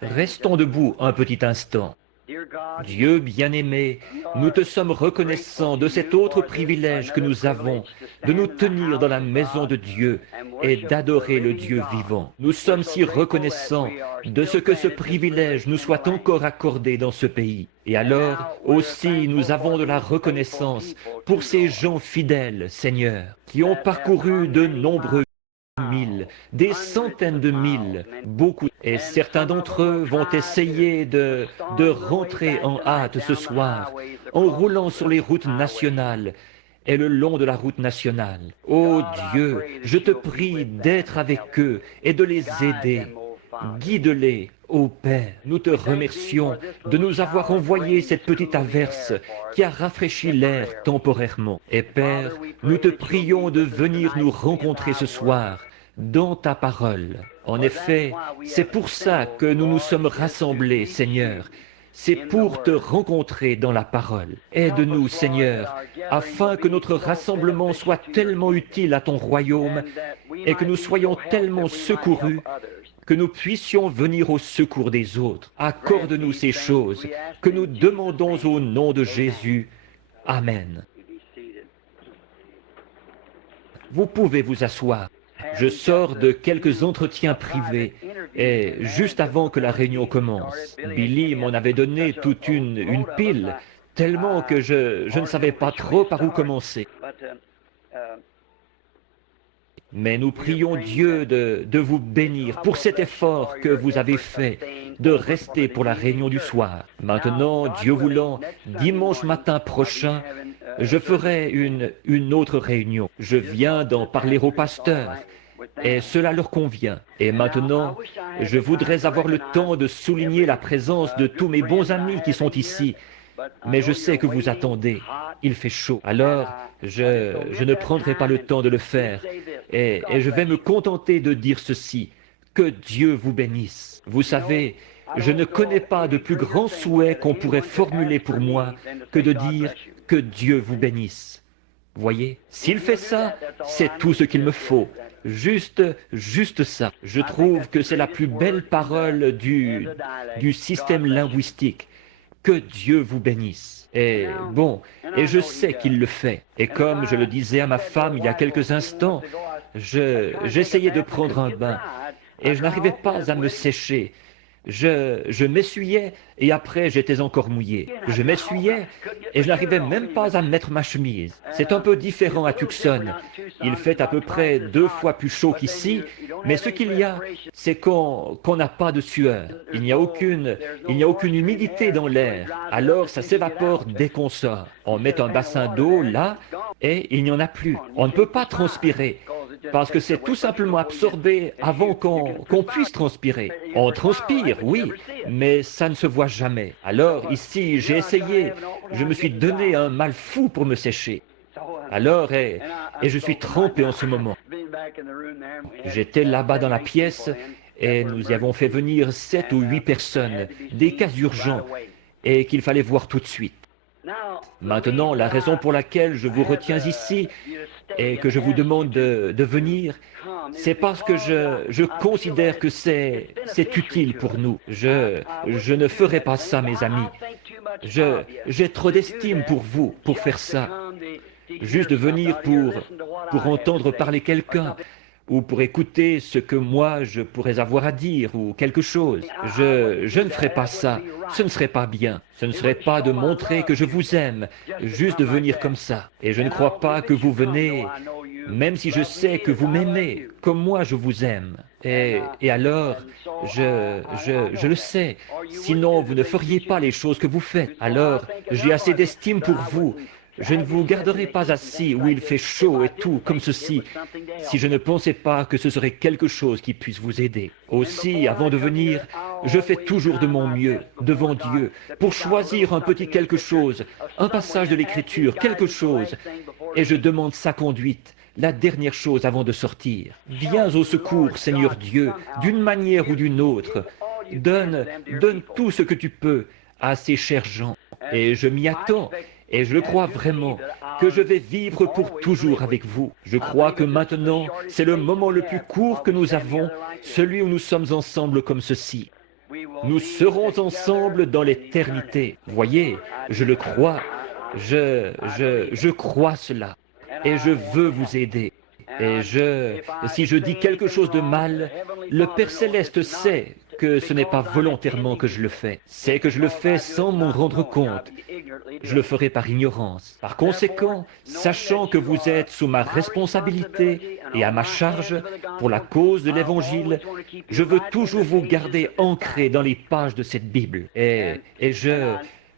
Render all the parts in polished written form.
Restons debout un petit instant. Dieu bien-aimé, nous te sommes reconnaissants de cet autre privilège que nous avons de nous tenir dans la maison de Dieu et d'adorer le Dieu vivant. Nous sommes si reconnaissants de ce que ce privilège nous soit encore accordé dans ce pays. Et alors aussi nous avons de la reconnaissance pour ces gens fidèles, Seigneur, qui ont parcouru de nombreux milles, des centaines de milles, beaucoup. Et certains d'entre eux vont essayer de rentrer en hâte ce soir, en roulant sur les routes nationales et le long de la route nationale. Ô Dieu, je te prie d'être avec eux et de les aider. Guide-les, ô Père. Nous te remercions de nous avoir envoyé cette petite averse qui a rafraîchi l'air temporairement. Et Père, nous te prions de venir nous rencontrer ce soir dans ta parole. En effet, c'est pour ça que nous nous sommes rassemblés, Seigneur. C'est pour te rencontrer dans la parole. Aide-nous, Seigneur, afin que notre rassemblement soit tellement utile à ton royaume et que nous soyons tellement secourus que nous puissions venir au secours des autres. Accorde-nous ces choses que nous demandons au nom de Jésus. Amen. Vous pouvez vous asseoir. Je sors de quelques entretiens privés et juste avant que la réunion commence, Billy m'en avait donné toute une pile, tellement que je ne savais pas trop par où commencer. Mais nous prions Dieu de vous bénir pour cet effort que vous avez fait de rester pour la réunion du soir. Maintenant, Dieu voulant, dimanche matin prochain, je ferai une autre réunion. Je viens d'en parler aux pasteurs et cela leur convient. Et maintenant, je voudrais avoir le temps de souligner la présence de tous mes bons amis qui sont ici. Mais je sais que vous attendez. Il fait chaud. Alors, je ne prendrai pas le temps de le faire. Et je vais me contenter de dire ceci. Que Dieu vous bénisse. Vous savez, je ne connais pas de plus grand souhait qu'on pourrait formuler pour moi que de dire que Dieu vous bénisse. Voyez, s'il fait ça, c'est tout ce qu'il me faut. Juste ça. Je trouve que c'est la plus belle parole du système linguistique. Que Dieu vous bénisse. Et bon, et je sais qu'il le fait. Et comme je le disais à ma femme il y a quelques instants, j'essayais de prendre un bain et je n'arrivais pas à me sécher. Je m'essuyais et après j'étais encore mouillé. Je m'essuyais et je n'arrivais même pas à mettre ma chemise. C'est un peu différent à Tucson. Il fait à peu près 2 fois plus chaud qu'ici, mais ce qu'il y a, c'est qu'on n'a pas de sueur. Il n'y a aucune humidité dans l'air. Alors ça s'évapore dès qu'on sort. On met un bassin d'eau là et il n'y en a plus. On ne peut pas transpirer. Parce que c'est tout simplement absorbé avant qu'on puisse transpirer. On transpire, oui, mais ça ne se voit jamais. Alors ici, j'ai essayé, je me suis donné un mal fou pour me sécher. Alors, et je suis trempé en ce moment. J'étais là-bas dans la pièce et nous y avons fait venir 7 ou 8 personnes, des cas urgents, et qu'il fallait voir tout de suite. Maintenant, la raison pour laquelle je vous retiens ici et que je vous demande de venir, c'est parce que je considère que c'est utile pour nous. Je ne ferai pas ça, mes amis. J'ai trop d'estime pour vous, pour faire ça. Juste de venir pour entendre parler quelqu'un, ou pour écouter ce que moi je pourrais avoir à dire, ou quelque chose. Je ne ferai pas ça. Ce ne serait pas bien. Ce ne serait pas de montrer que je vous aime, juste de venir comme ça. Et je ne crois pas que vous venez, même si je sais que vous m'aimez, comme moi je vous aime. Et alors, je le sais. Sinon, vous ne feriez pas les choses que vous faites. Alors, j'ai assez d'estime pour vous. Je ne vous garderai pas assis où il fait chaud et tout, comme ceci, si je ne pensais pas que ce serait quelque chose qui puisse vous aider. Aussi, avant de venir, je fais toujours de mon mieux, devant Dieu, pour choisir un petit quelque chose, un passage de l'Écriture, quelque chose, et je demande sa conduite, la dernière chose avant de sortir. Viens au secours, Seigneur Dieu, d'une manière ou d'une autre. Donne tout ce que tu peux à ces chers gens. Et je m'y attends. Et je crois vraiment que je vais vivre pour toujours avec vous. Je crois que maintenant, c'est le moment le plus court que nous avons, celui où nous sommes ensemble comme ceci. Nous serons ensemble dans l'éternité. Voyez, je le crois. Je crois cela. Et je veux vous aider. Et si je dis quelque chose de mal, le Père Céleste sait que ce n'est pas volontairement que je le fais. C'est que je le fais sans m'en rendre compte. Je le ferai par ignorance. Par conséquent, sachant que vous êtes sous ma responsabilité et à ma charge pour la cause de l'Évangile, je veux toujours vous garder ancré dans les pages de cette Bible.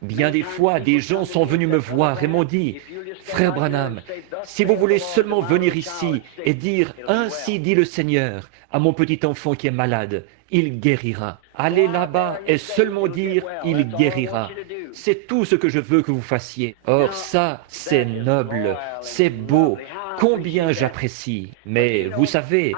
Bien des fois, des gens sont venus me voir et m'ont dit, « Frère Branham, si vous voulez seulement venir ici et dire « Ainsi dit le Seigneur » à mon petit enfant qui est malade, il guérira. Allez là-bas et seulement dire « Il guérira ». C'est tout ce que je veux que vous fassiez. Or ça, c'est noble, c'est beau, combien j'apprécie. Mais vous savez,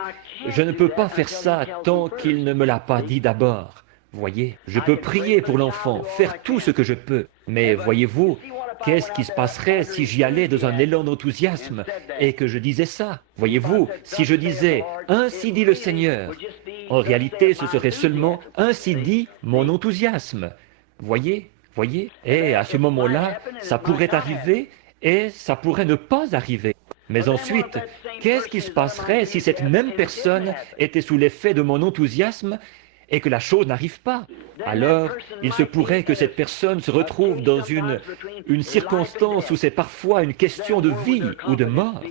je ne peux pas faire ça tant qu'il ne me l'a pas dit d'abord. Voyez, je peux prier pour l'enfant, faire tout ce que je peux. Mais voyez-vous, qu'est-ce qui se passerait si j'y allais dans un élan d'enthousiasme et que je disais ça? Voyez-vous, si je disais « Ainsi dit le Seigneur », en réalité, ce serait seulement « Ainsi dit mon enthousiasme ». Voyez? Et à ce moment-là, ça pourrait arriver et ça pourrait ne pas arriver. Mais ensuite, qu'est-ce qui se passerait si cette même personne était sous l'effet de mon enthousiasme et que la chose n'arrive pas? Alors, il se pourrait que cette personne se retrouve dans une circonstance où c'est parfois une question de vie ou de mort.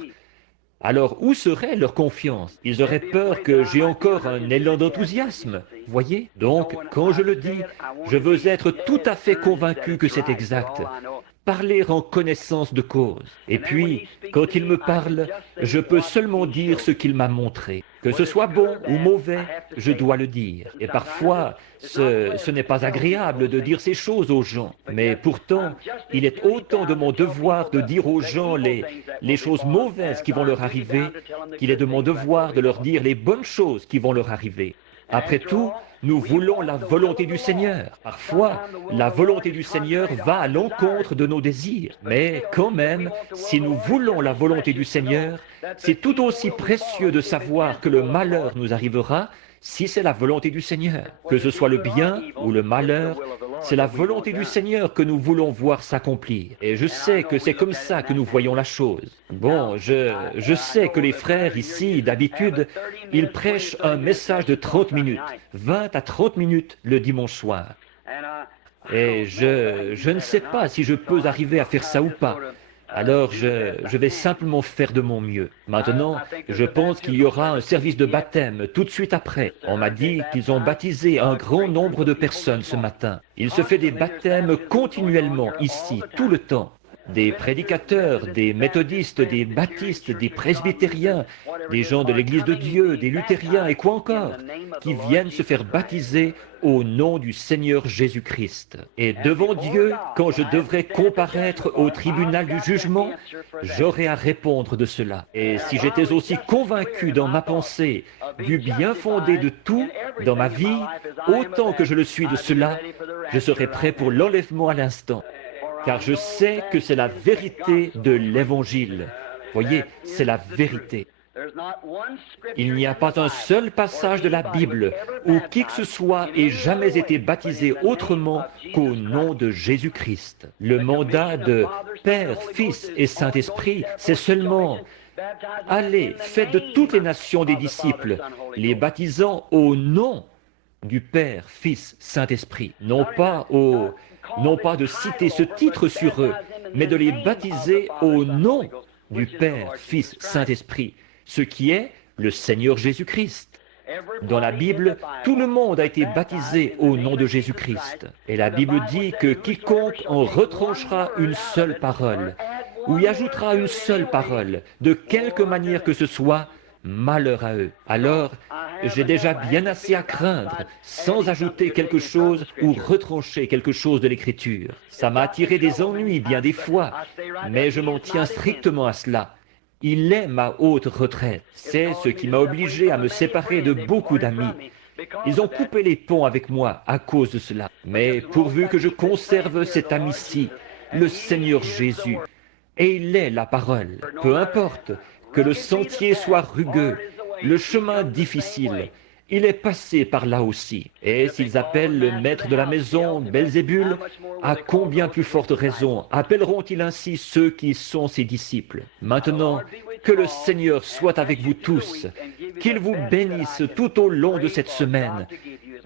Alors, où serait leur confiance? Ils auraient peur que j'ai encore un élan d'enthousiasme, voyez? Donc, quand je le dis, je veux être tout à fait convaincu que c'est exact. Parler en connaissance de cause. Et puis, quand il me parle, je peux seulement dire ce qu'il m'a montré. Que ce soit bon ou mauvais, je dois le dire. Et parfois, ce n'est pas agréable de dire ces choses aux gens. Mais pourtant, il est autant de mon devoir de dire aux gens les choses mauvaises qui vont leur arriver qu'il est de mon devoir de leur dire les bonnes choses qui vont leur arriver. Après tout, nous voulons la volonté du Seigneur. Parfois, la volonté du Seigneur va à l'encontre de nos désirs. Mais quand même, si nous voulons la volonté du Seigneur, c'est tout aussi précieux de savoir que le malheur nous arrivera si c'est la volonté du Seigneur. Que ce soit le bien ou le malheur, c'est la volonté du Seigneur que nous voulons voir s'accomplir. Et je sais que c'est comme ça que nous voyons la chose. Bon, je sais que les frères ici, d'habitude, ils prêchent un message de 30 minutes, 20 à 30 minutes le dimanche soir. Et je ne sais pas si je peux arriver à faire ça ou pas. Alors je vais simplement faire de mon mieux. Maintenant, je pense qu'il y aura un service de baptême tout de suite après. On m'a dit qu'ils ont baptisé un grand nombre de personnes ce matin. Il se fait des baptêmes continuellement ici, tout le temps. Des prédicateurs, des méthodistes, des baptistes, des presbytériens, des gens de l'Église de Dieu, des luthériens et quoi encore, qui viennent se faire baptiser au nom du Seigneur Jésus-Christ. Et devant Dieu, quand je devrais comparaître au tribunal du jugement, j'aurai à répondre de cela. Et si j'étais aussi convaincu dans ma pensée du bien fondé de tout dans ma vie, autant que je le suis de cela, je serais prêt pour l'enlèvement à l'instant. Car je sais que c'est la vérité de l'Évangile. Voyez, c'est la vérité. Il n'y a pas un seul passage de la Bible où qui que ce soit ait jamais été baptisé autrement qu'au nom de Jésus-Christ. Le mandat de Père, Fils et Saint-Esprit, c'est seulement « Allez, faites de toutes les nations des disciples, les baptisant au nom du Père, Fils, Saint-Esprit. » Non pas de citer ce titre sur eux, mais de les baptiser au nom du Père, Fils, Saint-Esprit, ce qui est le Seigneur Jésus-Christ. Dans la Bible, tout le monde a été baptisé au nom de Jésus-Christ. Et la Bible dit que quiconque en retranchera une seule parole, ou y ajoutera une seule parole, de quelque manière que ce soit, malheur à eux. Alors, j'ai déjà bien assez à craindre, sans ajouter quelque chose ou retrancher quelque chose de l'Écriture. Ça m'a attiré des ennuis bien des fois, mais je m'en tiens strictement à cela. Il est ma haute retraite. C'est ce qui m'a obligé à me séparer de beaucoup d'amis. Ils ont coupé les ponts avec moi à cause de cela. Mais pourvu que je conserve cette amitié, le Seigneur Jésus. Et il est la parole. Peu importe que le sentier soit rugueux, le chemin difficile, il est passé par là aussi. Et s'ils appellent le maître de la maison Belzébul, à combien plus forte raison appelleront-ils ainsi ceux qui sont ses disciples? Maintenant, que le Seigneur soit avec vous tous, qu'il vous bénisse tout au long de cette semaine,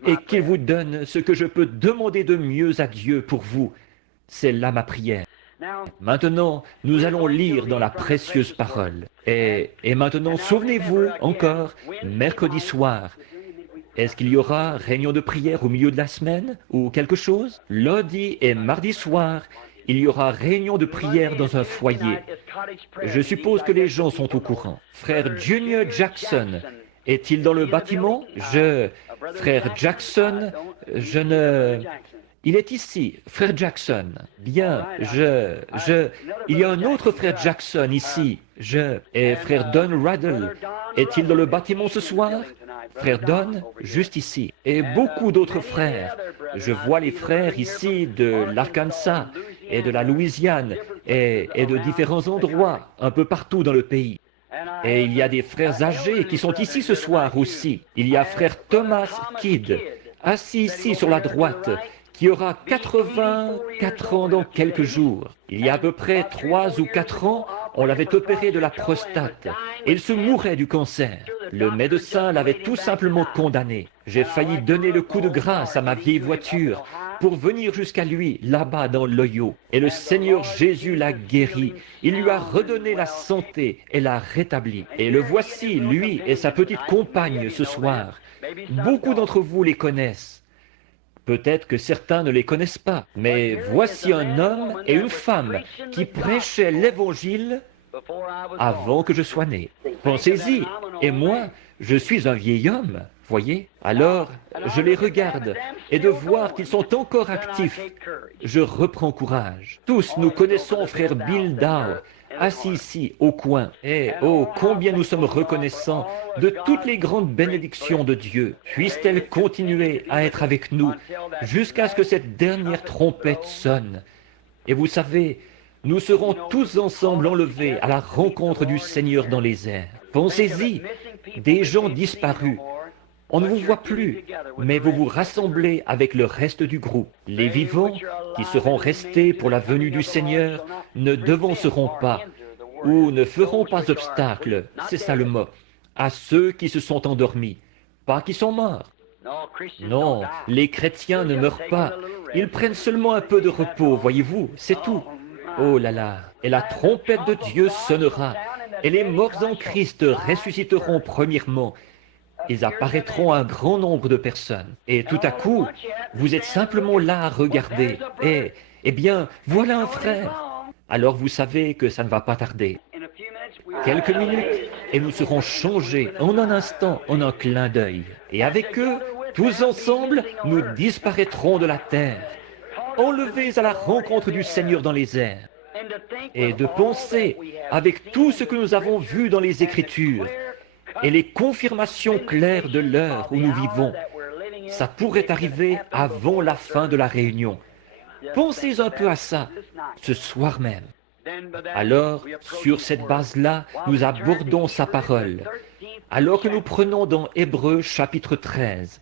et qu'il vous donne ce que je peux demander de mieux à Dieu pour vous. C'est là ma prière. Maintenant, nous allons lire dans la précieuse parole. Et maintenant, souvenez-vous encore, mercredi soir, est-ce qu'il y aura réunion de prière au milieu de la semaine ou quelque chose? Lundi et mardi soir, il y aura réunion de prière dans un foyer. Je suppose que les gens sont au courant. Frère Junior Jackson, est-il dans le bâtiment? Frère Jackson, il est ici, frère Jackson. Bien, il y a un autre frère Jackson ici. Et frère Don Raddle, est-il dans le bâtiment ce soir? Frère Don, juste ici. Et beaucoup d'autres frères. Je vois les frères ici de l'Arkansas et de la Louisiane et de différents endroits, un peu partout dans le pays. Et il y a des frères âgés qui sont ici ce soir aussi. Il y a frère Thomas Kidd, assis ici sur la droite, qui aura 84 ans dans quelques jours. Il y a à peu près 3 ou 4 ans, on l'avait opéré de la prostate et il se mourait du cancer. Le médecin l'avait tout simplement condamné. J'ai failli donner le coup de grâce à ma vieille voiture pour venir jusqu'à lui, là-bas dans l'Ohio. Et le Seigneur Jésus l'a guéri. Il lui a redonné la santé et l'a rétabli. Et le voici, lui et sa petite compagne ce soir. Beaucoup d'entre vous les connaissent. Peut-être que certains ne les connaissent pas, mais voici un homme et une femme qui prêchaient l'Évangile avant que je sois né. Pensez-y, et moi, je suis un vieil homme, voyez? Alors, je les regarde, et de voir qu'ils sont encore actifs, je reprends courage. Tous nous connaissons frère Bill Dow, assis ici au coin. Et oh, combien nous sommes reconnaissants de toutes les grandes bénédictions de Dieu. Puisse-t-elle continuer à être avec nous jusqu'à ce que cette dernière trompette sonne. Et vous savez, nous serons tous ensemble enlevés à la rencontre du Seigneur dans les airs. Pensez-y, des gens disparus. On ne vous voit plus, mais vous vous rassemblez avec le reste du groupe. Les vivants, qui seront restés pour la venue du Seigneur, ne devanceront pas, ou ne feront pas obstacle, c'est ça le mot, à ceux qui se sont endormis, pas qui sont morts. Non, les chrétiens ne meurent pas, ils prennent seulement un peu de repos, voyez-vous, c'est tout. Oh là là, et la trompette de Dieu sonnera, et les morts en Christ ressusciteront premièrement. Ils apparaîtront à un grand nombre de personnes. Et tout à coup, vous êtes simplement là à regarder. Et, eh bien, voilà un frère. Alors vous savez que ça ne va pas tarder. Quelques minutes, et nous serons changés en un instant, en un clin d'œil. Et avec eux, tous ensemble, nous disparaîtrons de la terre, enlevés à la rencontre du Seigneur dans les airs. Et de penser, avec tout ce que nous avons vu dans les Écritures, et les confirmations claires de l'heure où nous vivons, ça pourrait arriver avant la fin de la réunion. Pensez un peu à ça, ce soir même. Alors, sur cette base-là, nous abordons sa parole. Alors que nous prenons dans Hébreux chapitre 13,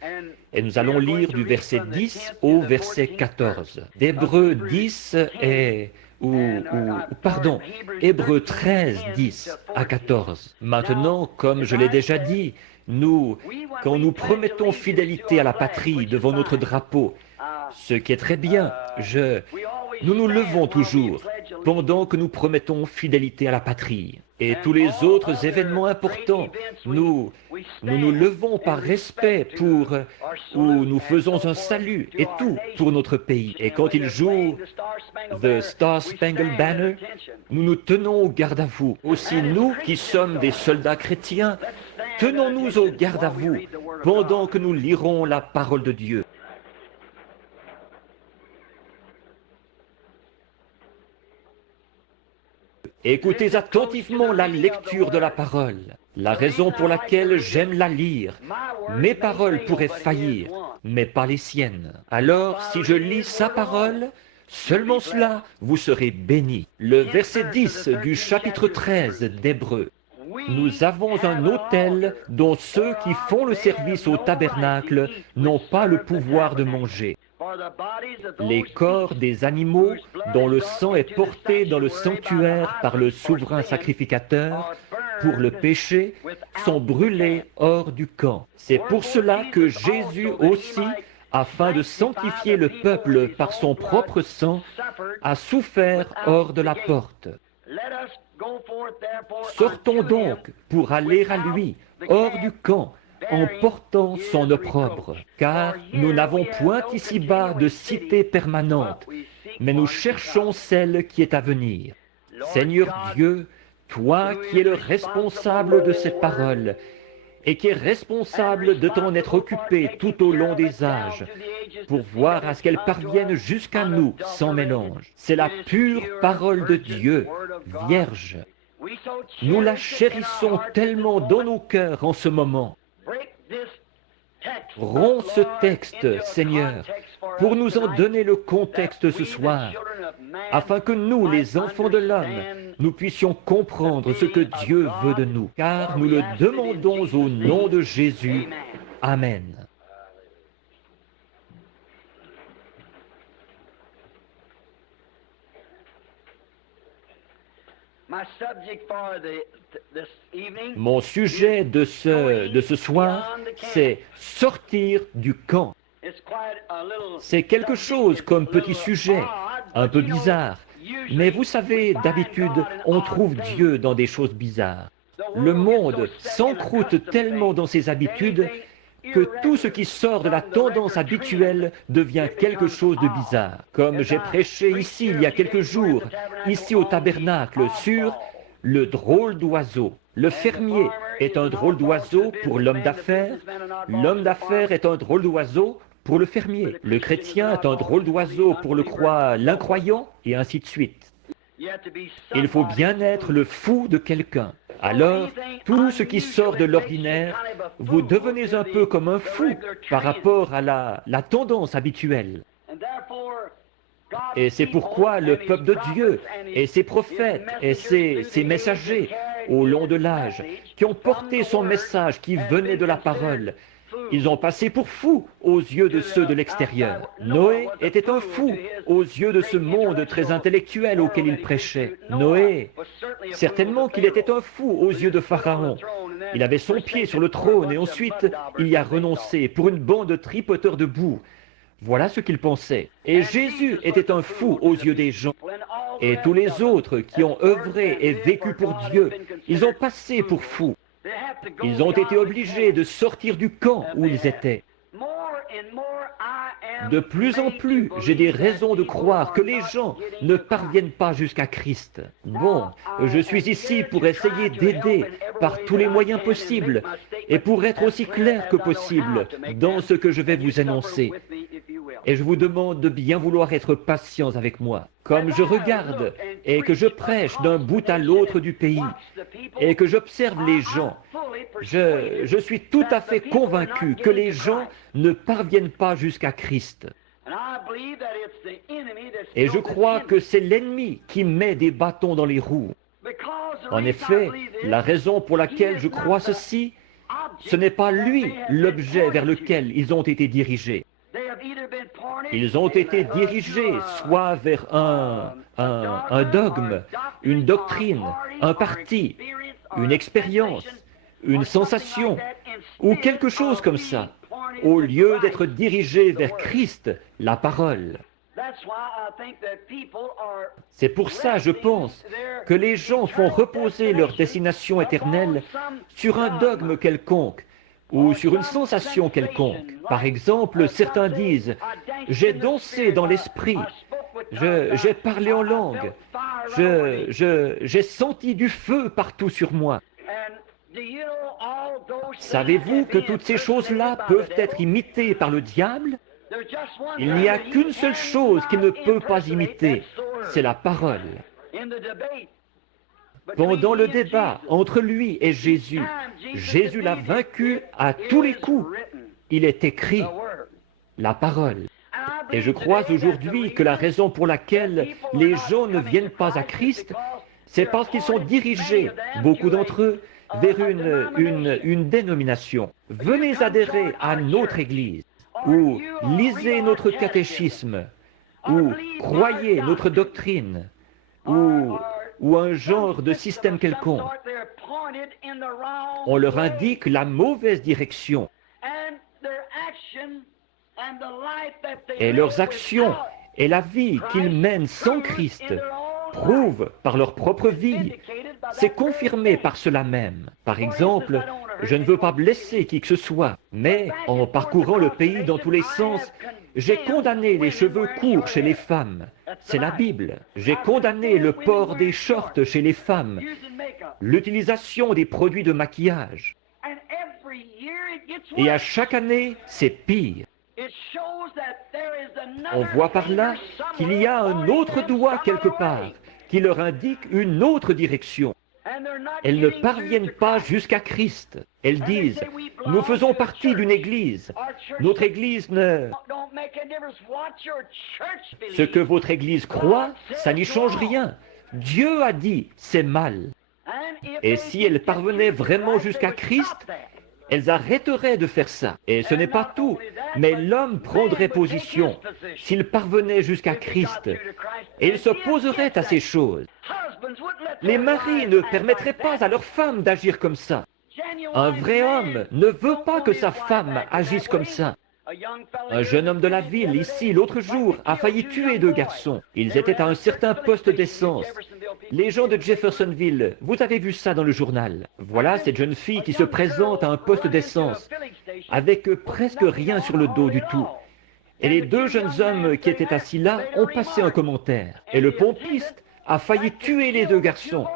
et nous allons lire du verset 10 au verset 14. D'Hébreux 10 et... Hébreux 13, 10 à 14. Maintenant, comme je l'ai déjà dit, quand nous promettons fidélité à la patrie devant notre drapeau, ce qui est très bien, nous nous levons toujours pendant que nous promettons fidélité à la patrie. Et tous les autres événements importants, nous nous levons par respect où nous faisons un salut et tout pour notre pays. Et quand ils jouent The Star Spangled Banner, nous nous tenons au garde à vous. Aussi nous qui sommes des soldats chrétiens, tenons-nous au garde à vous pendant que nous lirons la parole de Dieu. Écoutez attentivement la lecture de la parole. La raison pour laquelle j'aime la lire, mes paroles pourraient faillir, mais pas les siennes. Alors, si je lis sa parole, Seulement cela, vous serez bénis. Le verset 10 du chapitre 13 d'Hébreux. Nous avons un autel dont ceux qui font le service au tabernacle n'ont pas le pouvoir de manger. Les corps des animaux dont le sang est porté dans le sanctuaire par le souverain sacrificateur pour le péché sont brûlés hors du camp. C'est pour cela que Jésus aussi, afin de sanctifier le peuple par son propre sang, a souffert hors de la porte. Sortons donc pour aller à lui, hors du camp, en portant son opprobre, car nous n'avons point ici-bas de cité permanente, mais nous cherchons celle qui est à venir. Seigneur Dieu, toi qui es le responsable de ces paroles, et qui est responsable de t'en être occupé tout au long des âges, pour voir à ce qu'elles parviennent jusqu'à nous sans mélange. C'est la pure parole de Dieu, vierge. Nous la chérissons tellement dans nos cœurs en ce moment. Romps ce texte, Seigneur, pour nous en donner le contexte ce soir, afin que nous, les enfants de l'homme, nous puissions comprendre ce que Dieu veut de nous, car nous le demandons au nom de Jésus. Amen. Mon sujet de ce soir, c'est sortir du camp. C'est quelque chose comme petit sujet, un peu bizarre. Mais vous savez, d'habitude, on trouve Dieu dans des choses bizarres. Le monde s'encroute tellement dans ses habitudes que tout ce qui sort de la tendance habituelle devient quelque chose de bizarre. Comme j'ai prêché ici il y a quelques jours, ici au tabernacle, sur le drôle d'oiseau. Le fermier est un drôle d'oiseau pour l'homme d'affaires est un drôle d'oiseau pour le fermier. Le chrétien est un drôle d'oiseau pour l'incroyant, et ainsi de suite. Il faut bien être le fou de quelqu'un. Alors, tout ce qui sort de l'ordinaire, vous devenez un peu comme un fou par rapport à la tendance habituelle. Et c'est pourquoi le peuple de Dieu et ses prophètes et ses messagers au long de l'âge, qui ont porté son message qui venait de la parole, ils ont passé pour fous aux yeux de ceux de l'extérieur. Noé était un fou aux yeux de ce monde très intellectuel auquel il prêchait. Noé, certainement qu'il était un fou aux yeux de Pharaon. Il avait son pied sur le trône et ensuite il y a renoncé pour une bande de tripoteurs de boue. Voilà ce qu'il pensait. Et Jésus était un fou aux yeux des gens. Et tous les autres qui ont œuvré et vécu pour Dieu, ils ont passé pour fous. Ils ont été obligés de sortir du camp où ils étaient. De plus en plus, j'ai des raisons de croire que les gens ne parviennent pas jusqu'à Christ. Bon, je suis ici pour essayer d'aider par tous les moyens possibles et pour être aussi clair que possible dans ce que je vais vous énoncer. Et je vous demande de bien vouloir être patients avec moi. Comme je regarde et que je prêche d'un bout à l'autre du pays et que j'observe les gens, je suis tout à fait convaincu que les gens ne parviennent pas jusqu'à Christ. Et je crois que c'est l'ennemi qui met des bâtons dans les roues. En effet, la raison pour laquelle je crois ceci, ce n'est pas lui l'objet vers lequel ils ont été dirigés. Ils ont été dirigés soit vers un dogme, une doctrine, un parti, une expérience, une sensation, ou quelque chose comme ça, au lieu d'être dirigés vers Christ, la parole. C'est pour ça, je pense, que les gens font reposer leur destination éternelle sur un dogme quelconque, ou sur une sensation quelconque. Par exemple, certains disent « J'ai dansé dans l'esprit, j'ai parlé en langue, j'ai senti du feu partout sur moi. » Savez-vous que toutes ces choses-là peuvent être imitées par le diable? Il n'y a qu'une seule chose qu'il ne peut pas imiter, c'est la parole. Pendant le débat entre lui et Jésus, Jésus l'a vaincu à tous les coups. Il est écrit, la parole. Et je crois aujourd'hui que la raison pour laquelle les gens ne viennent pas à Christ, c'est parce qu'ils sont dirigés, beaucoup d'entre eux, vers une dénomination. Venez adhérer à notre Église, ou lisez notre catéchisme, ou croyez notre doctrine, ou un genre de système quelconque. On leur indique la mauvaise direction. Et leurs actions et la vie qu'ils mènent sans Christ prouvent par leur propre vie. C'est confirmé par cela même. Par exemple, je ne veux pas blesser qui que ce soit, mais en parcourant le pays dans tous les sens, j'ai condamné les cheveux courts chez les femmes. C'est la Bible. J'ai condamné le port des shorts chez les femmes, l'utilisation des produits de maquillage. Et à chaque année, c'est pire. On voit par là qu'il y a un autre doigt quelque part qui leur indique une autre direction. Elles ne parviennent pas jusqu'à Christ. Elles disent, nous faisons partie d'une église. Notre église ne... Ce que votre église croit, ça n'y change rien. Dieu a dit, c'est mal. Et si elles parvenaient vraiment jusqu'à Christ, elles arrêteraient de faire ça. Et ce n'est pas tout, mais l'homme prendrait position s'il parvenait jusqu'à Christ, et il s'opposerait à ces choses. Les maris ne permettraient pas à leurs femmes d'agir comme ça. Un vrai homme ne veut pas que sa femme agisse comme ça. Un jeune homme de la ville, ici, l'autre jour, a failli tuer 2 garçons. Ils étaient à un certain poste d'essence. Les gens de Jeffersonville, vous avez vu ça dans le journal. Voilà cette jeune fille qui se présente à un poste d'essence, avec presque rien sur le dos du tout. Et les 2 jeunes hommes qui étaient assis là ont passé un commentaire. Et le pompiste a failli tuer les 2 garçons.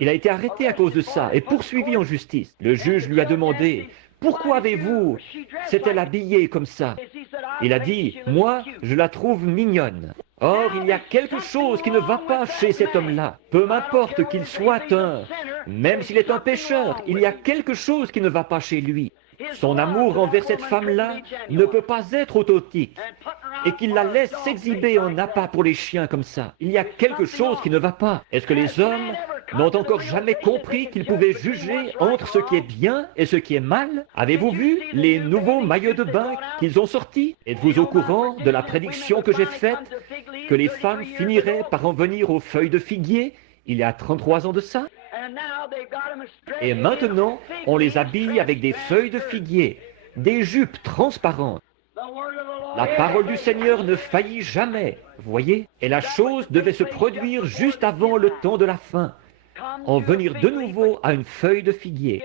Il a été arrêté à cause de ça et poursuivi en justice. Le juge lui a demandé, « Pourquoi avez-vous s'est-elle habillée comme ça ?» Il a dit, « Moi, je la trouve mignonne. » Or, il y a quelque chose qui ne va pas chez cet homme-là. Peu m'importe qu'il soit même s'il est un pécheur, il y a quelque chose qui ne va pas chez lui. Son amour envers cette femme-là ne peut pas être authentique et qu'il la laisse s'exhiber en appât pour les chiens comme ça. Il y a quelque chose qui ne va pas. Est-ce que les hommes n'ont encore jamais compris qu'ils pouvaient juger entre ce qui est bien et ce qui est mal? Avez-vous vu les nouveaux maillots de bain qu'ils ont sortis? Êtes-vous au courant de la prédiction que j'ai faite, que les femmes finiraient par en venir aux feuilles de figuier il y a 33 ans de ça? Et maintenant, on les habille avec des feuilles de figuier, des jupes transparentes. La parole du Seigneur ne faillit jamais, voyez? Et la chose devait se produire juste avant le temps de la fin, en venir de nouveau à une feuille de figuier.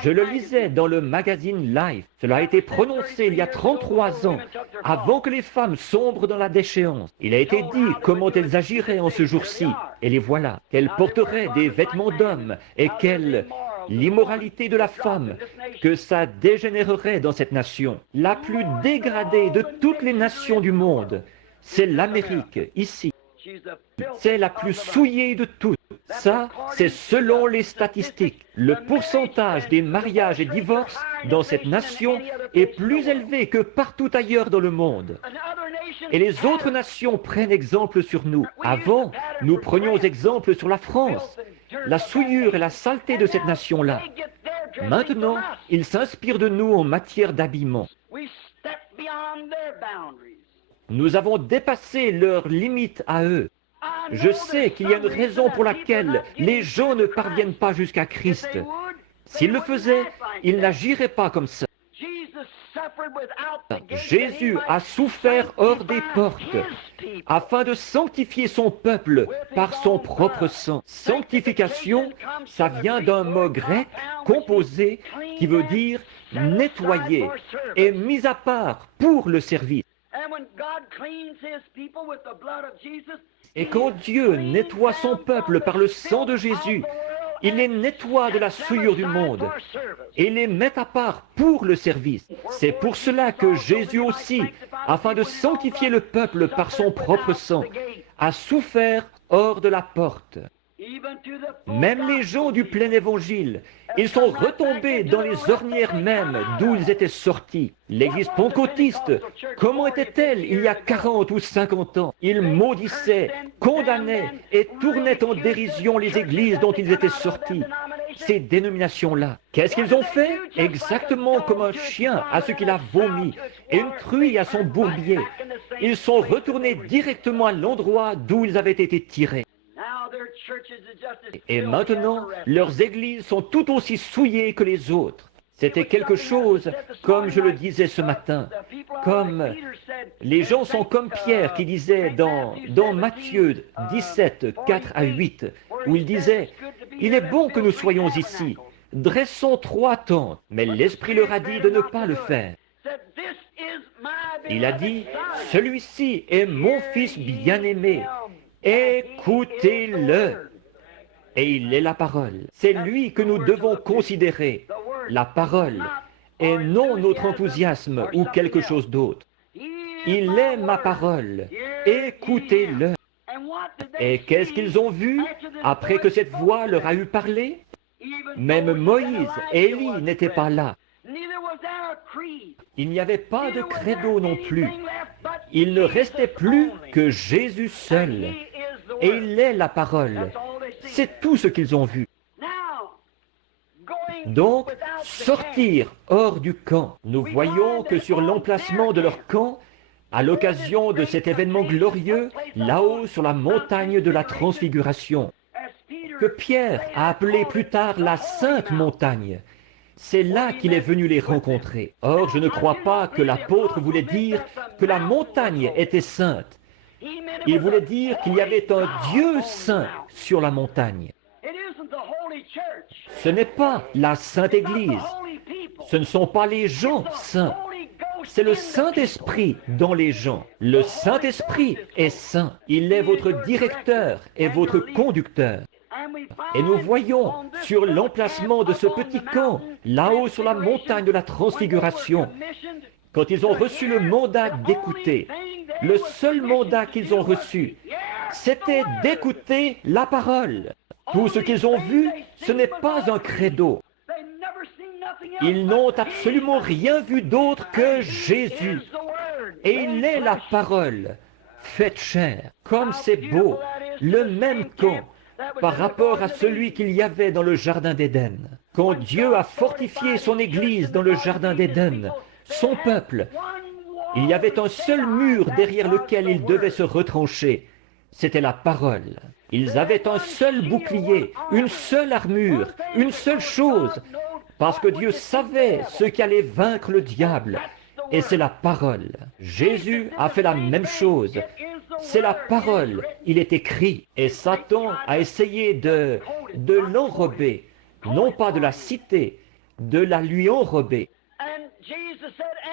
Je le lisais dans le magazine Life. Cela a été prononcé il y a 33 ans, avant que les femmes sombrent dans la déchéance. Il a été dit comment elles agiraient en ce jour-ci. Et les voilà, qu'elles porteraient des vêtements d'hommes et quelle l'immoralité de la femme, que ça dégénérerait dans cette nation. La plus dégradée de toutes les nations du monde, c'est l'Amérique, ici. C'est la plus souillée de toutes. Ça, c'est selon les statistiques. Le pourcentage des mariages et divorces dans cette nation est plus élevé que partout ailleurs dans le monde. Et les autres nations prennent exemple sur nous. Avant, nous prenions exemple sur la France, la souillure et la saleté de cette nation-là. Maintenant, ils s'inspirent de nous en matière d'habillement. Nous avons dépassé leurs limites à eux. Je sais qu'il y a une raison pour laquelle les gens ne parviennent pas jusqu'à Christ. S'ils le faisaient, ils n'agiraient pas comme ça. Jésus a souffert hors des portes afin de sanctifier son peuple par son propre sang. Sanctification, ça vient d'un mot grec composé qui veut dire nettoyer et mis à part pour le service. Et quand Dieu nettoie son peuple par le sang de Jésus, il les nettoie de la souillure du monde et les met à part pour le service. C'est pour cela que Jésus aussi, afin de sanctifier le peuple par son propre sang, a souffert hors de la porte. Même les gens du plein évangile, ils sont retombés dans les ornières mêmes d'où ils étaient sortis. L'église pentecôtiste, comment était-elle il y a 40 ou 50 ans? Ils maudissaient, condamnaient et tournaient en dérision les églises dont ils étaient sortis. Ces dénominations-là, qu'est-ce qu'ils ont fait? Exactement comme un chien à ce qu'il a vomi et une truie à son bourbier. Ils sont retournés directement à l'endroit d'où ils avaient été tirés. Et maintenant, leurs églises sont tout aussi souillées que les autres. C'était quelque chose, comme je le disais ce matin, comme les gens sont comme Pierre qui disait dans Matthieu 17, 4 à 8, où il disait, « Il est bon que nous soyons ici, dressons 3 tentes. » Mais l'Esprit leur a dit de ne pas le faire. Il a dit, « Celui-ci est mon Fils bien-aimé, écoutez-le. » Et il est la parole. C'est lui que nous devons considérer, la parole, et non notre enthousiasme ou quelque chose d'autre. Il est ma parole, écoutez-le. Et qu'est-ce qu'ils ont vu après que cette voix leur a eu parlé? Même Moïse et Élie n'étaient pas là. Il n'y avait pas de credo non plus. Il ne restait plus que Jésus seul. Et il est la parole. C'est tout ce qu'ils ont vu. Donc, sortir hors du camp. Nous voyons que sur l'emplacement de leur camp, à l'occasion de cet événement glorieux, là-haut sur la montagne de la Transfiguration, que Pierre a appelé plus tard la Sainte Montagne, c'est là qu'il est venu les rencontrer. Or, je ne crois pas que l'apôtre voulait dire que la montagne était sainte. Il voulait dire qu'il y avait un Dieu saint sur la montagne. Ce n'est pas la Sainte Église. Ce ne sont pas les gens saints. C'est le Saint-Esprit dans les gens. Le Saint-Esprit est saint. Il est votre directeur et votre conducteur. Et nous voyons sur l'emplacement de ce petit camp, là-haut sur la montagne de la Transfiguration, quand ils ont reçu le mandat d'écouter, le seul mandat qu'ils ont reçu, c'était d'écouter la parole. Tout ce qu'ils ont vu, ce n'est pas un credo. Ils n'ont absolument rien vu d'autre que Jésus. Et il est la parole, faite chair. Comme c'est beau, le même camp par rapport à celui qu'il y avait dans le Jardin d'Éden. Quand Dieu a fortifié son Église dans le Jardin d'Éden, son peuple, il y avait un seul mur derrière lequel ils devaient se retrancher. C'était la parole. Ils avaient un seul bouclier, une seule armure, une seule chose, parce que Dieu savait ce qui allait vaincre le diable, et c'est la parole. Jésus a fait la même chose. C'est la parole, il est écrit. Et Satan a essayé de l'enrober, non pas de la citer, de la lui enrober.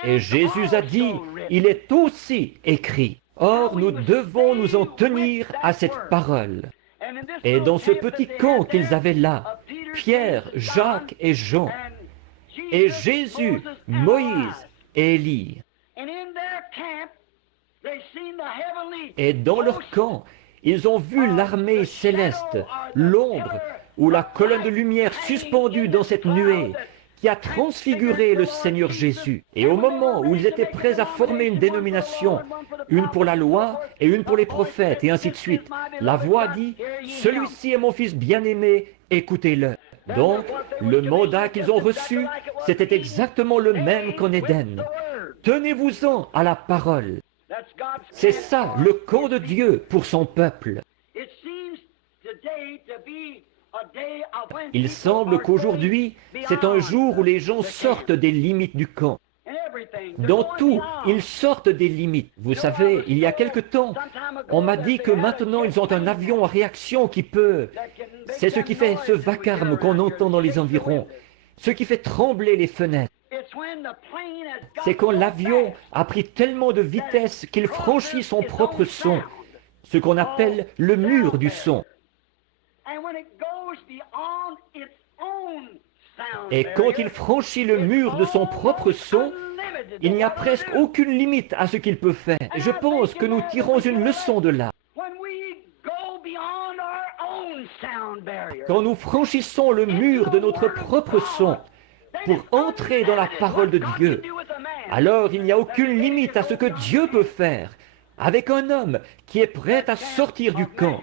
Et Jésus a dit, il est aussi écrit. Or, nous devons nous en tenir à cette parole. Et dans ce petit camp qu'ils avaient là, Pierre, Jacques et Jean, et Jésus, Moïse et Élie. Et dans leur camp, ils ont vu l'armée céleste, l'ombre ou la colonne de lumière suspendue dans cette nuée qui a transfiguré le Seigneur Jésus. Et au moment où ils étaient prêts à former une dénomination, une pour la loi et une pour les prophètes, et ainsi de suite, la voix dit « Celui-ci est mon Fils bien-aimé, écoutez-le ». Donc, le mandat qu'ils ont reçu, c'était exactement le même qu'en Éden. Tenez-vous-en à la parole. C'est ça, le camp de Dieu pour son peuple. Il semble qu'aujourd'hui, c'est un jour où les gens sortent des limites du camp. Dans tout, ils sortent des limites. Vous savez, il y a quelque temps, on m'a dit que maintenant ils ont un avion à réaction qui peut... C'est ce qui fait ce vacarme qu'on entend dans les environs, ce qui fait trembler les fenêtres. C'est quand l'avion a pris tellement de vitesse qu'il franchit son propre son, ce qu'on appelle le mur du son. Et quand il franchit le mur de son propre son, il n'y a presque aucune limite à ce qu'il peut faire. Et je pense que nous tirons une leçon de là. Quand nous franchissons le mur de notre propre son pour entrer dans la parole de Dieu, alors il n'y a aucune limite à ce que Dieu peut faire avec un homme qui est prêt à sortir du camp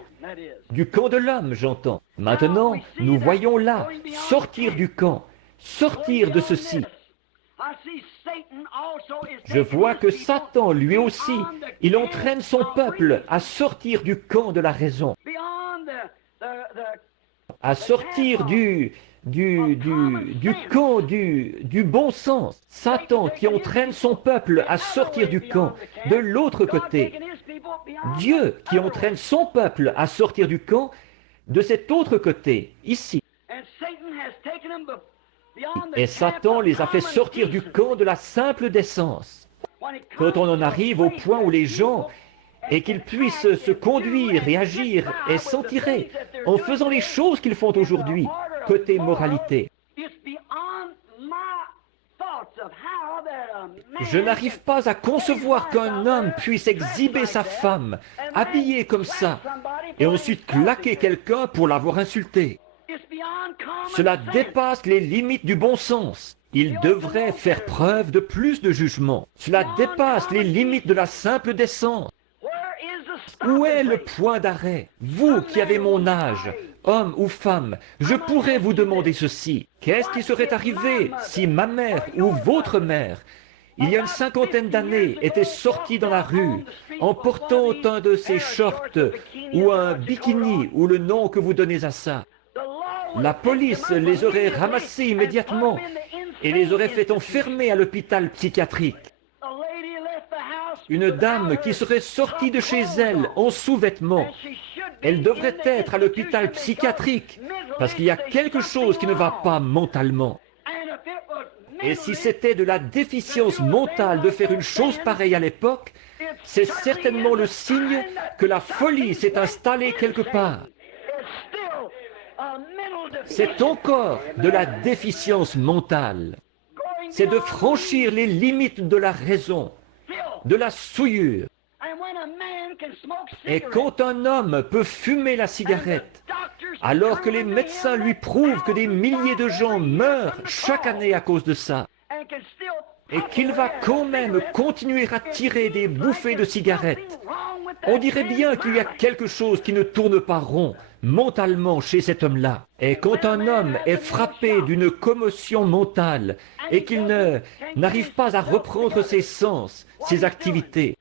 de l'homme, j'entends. Maintenant, nous voyons là, sortir du camp, sortir de ceci. Je vois que Satan, lui aussi, il entraîne son peuple à sortir du camp de la raison, à sortir du camp du bon sens. Satan qui entraîne son peuple à sortir du camp de l'autre côté. Dieu qui entraîne son peuple à sortir du camp de cet autre côté, ici. Et Satan les a fait sortir du camp de la simple décence. Quand on en arrive au point où les gens, et qu'ils puissent se conduire et agir et s'en tirer en faisant les choses qu'ils font aujourd'hui, côté moralité. Je n'arrive pas à concevoir qu'un homme puisse exhiber sa femme, habillée comme ça, et ensuite claquer quelqu'un pour l'avoir insulté. Cela dépasse les limites du bon sens. Il devrait faire preuve de plus de jugement. Cela dépasse les limites de la simple décence. Où est le point d'arrêt? Vous qui avez mon âge, homme ou femme, je pourrais vous demander ceci. Qu'est-ce qui serait arrivé si ma mère ou votre mère, il y a une 50aine d'années, était sortie dans la rue en portant un de ces shorts ou un bikini ou le nom que vous donnez à ça? La police les aurait ramassés immédiatement et les aurait fait enfermer à l'hôpital psychiatrique. Une dame qui serait sortie de chez elle en sous-vêtements, elle devrait être à l'hôpital psychiatrique parce qu'il y a quelque chose qui ne va pas mentalement. Et si c'était de la déficience mentale de faire une chose pareille à l'époque, c'est certainement le signe que la folie s'est installée quelque part. C'est encore de la déficience mentale. C'est de franchir les limites de la raison, de la souillure. Et quand un homme peut fumer la cigarette, alors que les médecins lui prouvent que des milliers de gens meurent chaque année à cause de ça, et qu'il va quand même continuer à tirer des bouffées de cigarettes, on dirait bien qu'il y a quelque chose qui ne tourne pas rond mentalement chez cet homme-là. Et quand un homme est frappé d'une commotion mentale et qu'il n'arrive pas à reprendre ses sens, ses activités,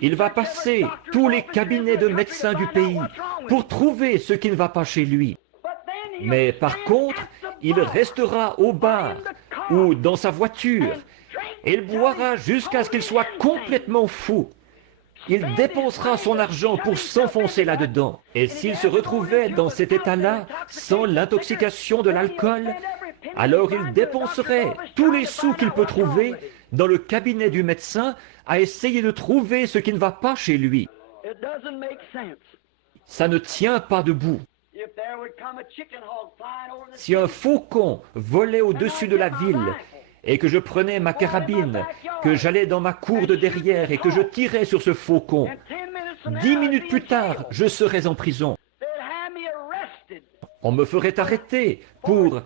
il va passer tous les cabinets de médecins du pays pour trouver ce qui ne va pas chez lui. Mais par contre, il restera au bar ou dans sa voiture et il boira jusqu'à ce qu'il soit complètement fou. Il dépensera son argent pour s'enfoncer là-dedans. Et s'il se retrouvait dans cet état-là, sans l'intoxication de l'alcool, alors il dépenserait tous les sous qu'il peut trouver dans le cabinet du médecin à essayer de trouver ce qui ne va pas chez lui. Ça ne tient pas debout. Si un faucon volait au-dessus de la ville et que je prenais ma carabine, que j'allais dans ma cour de derrière et que je tirais sur ce faucon, 10 minutes plus tard, je serais en prison. On me ferait arrêter pour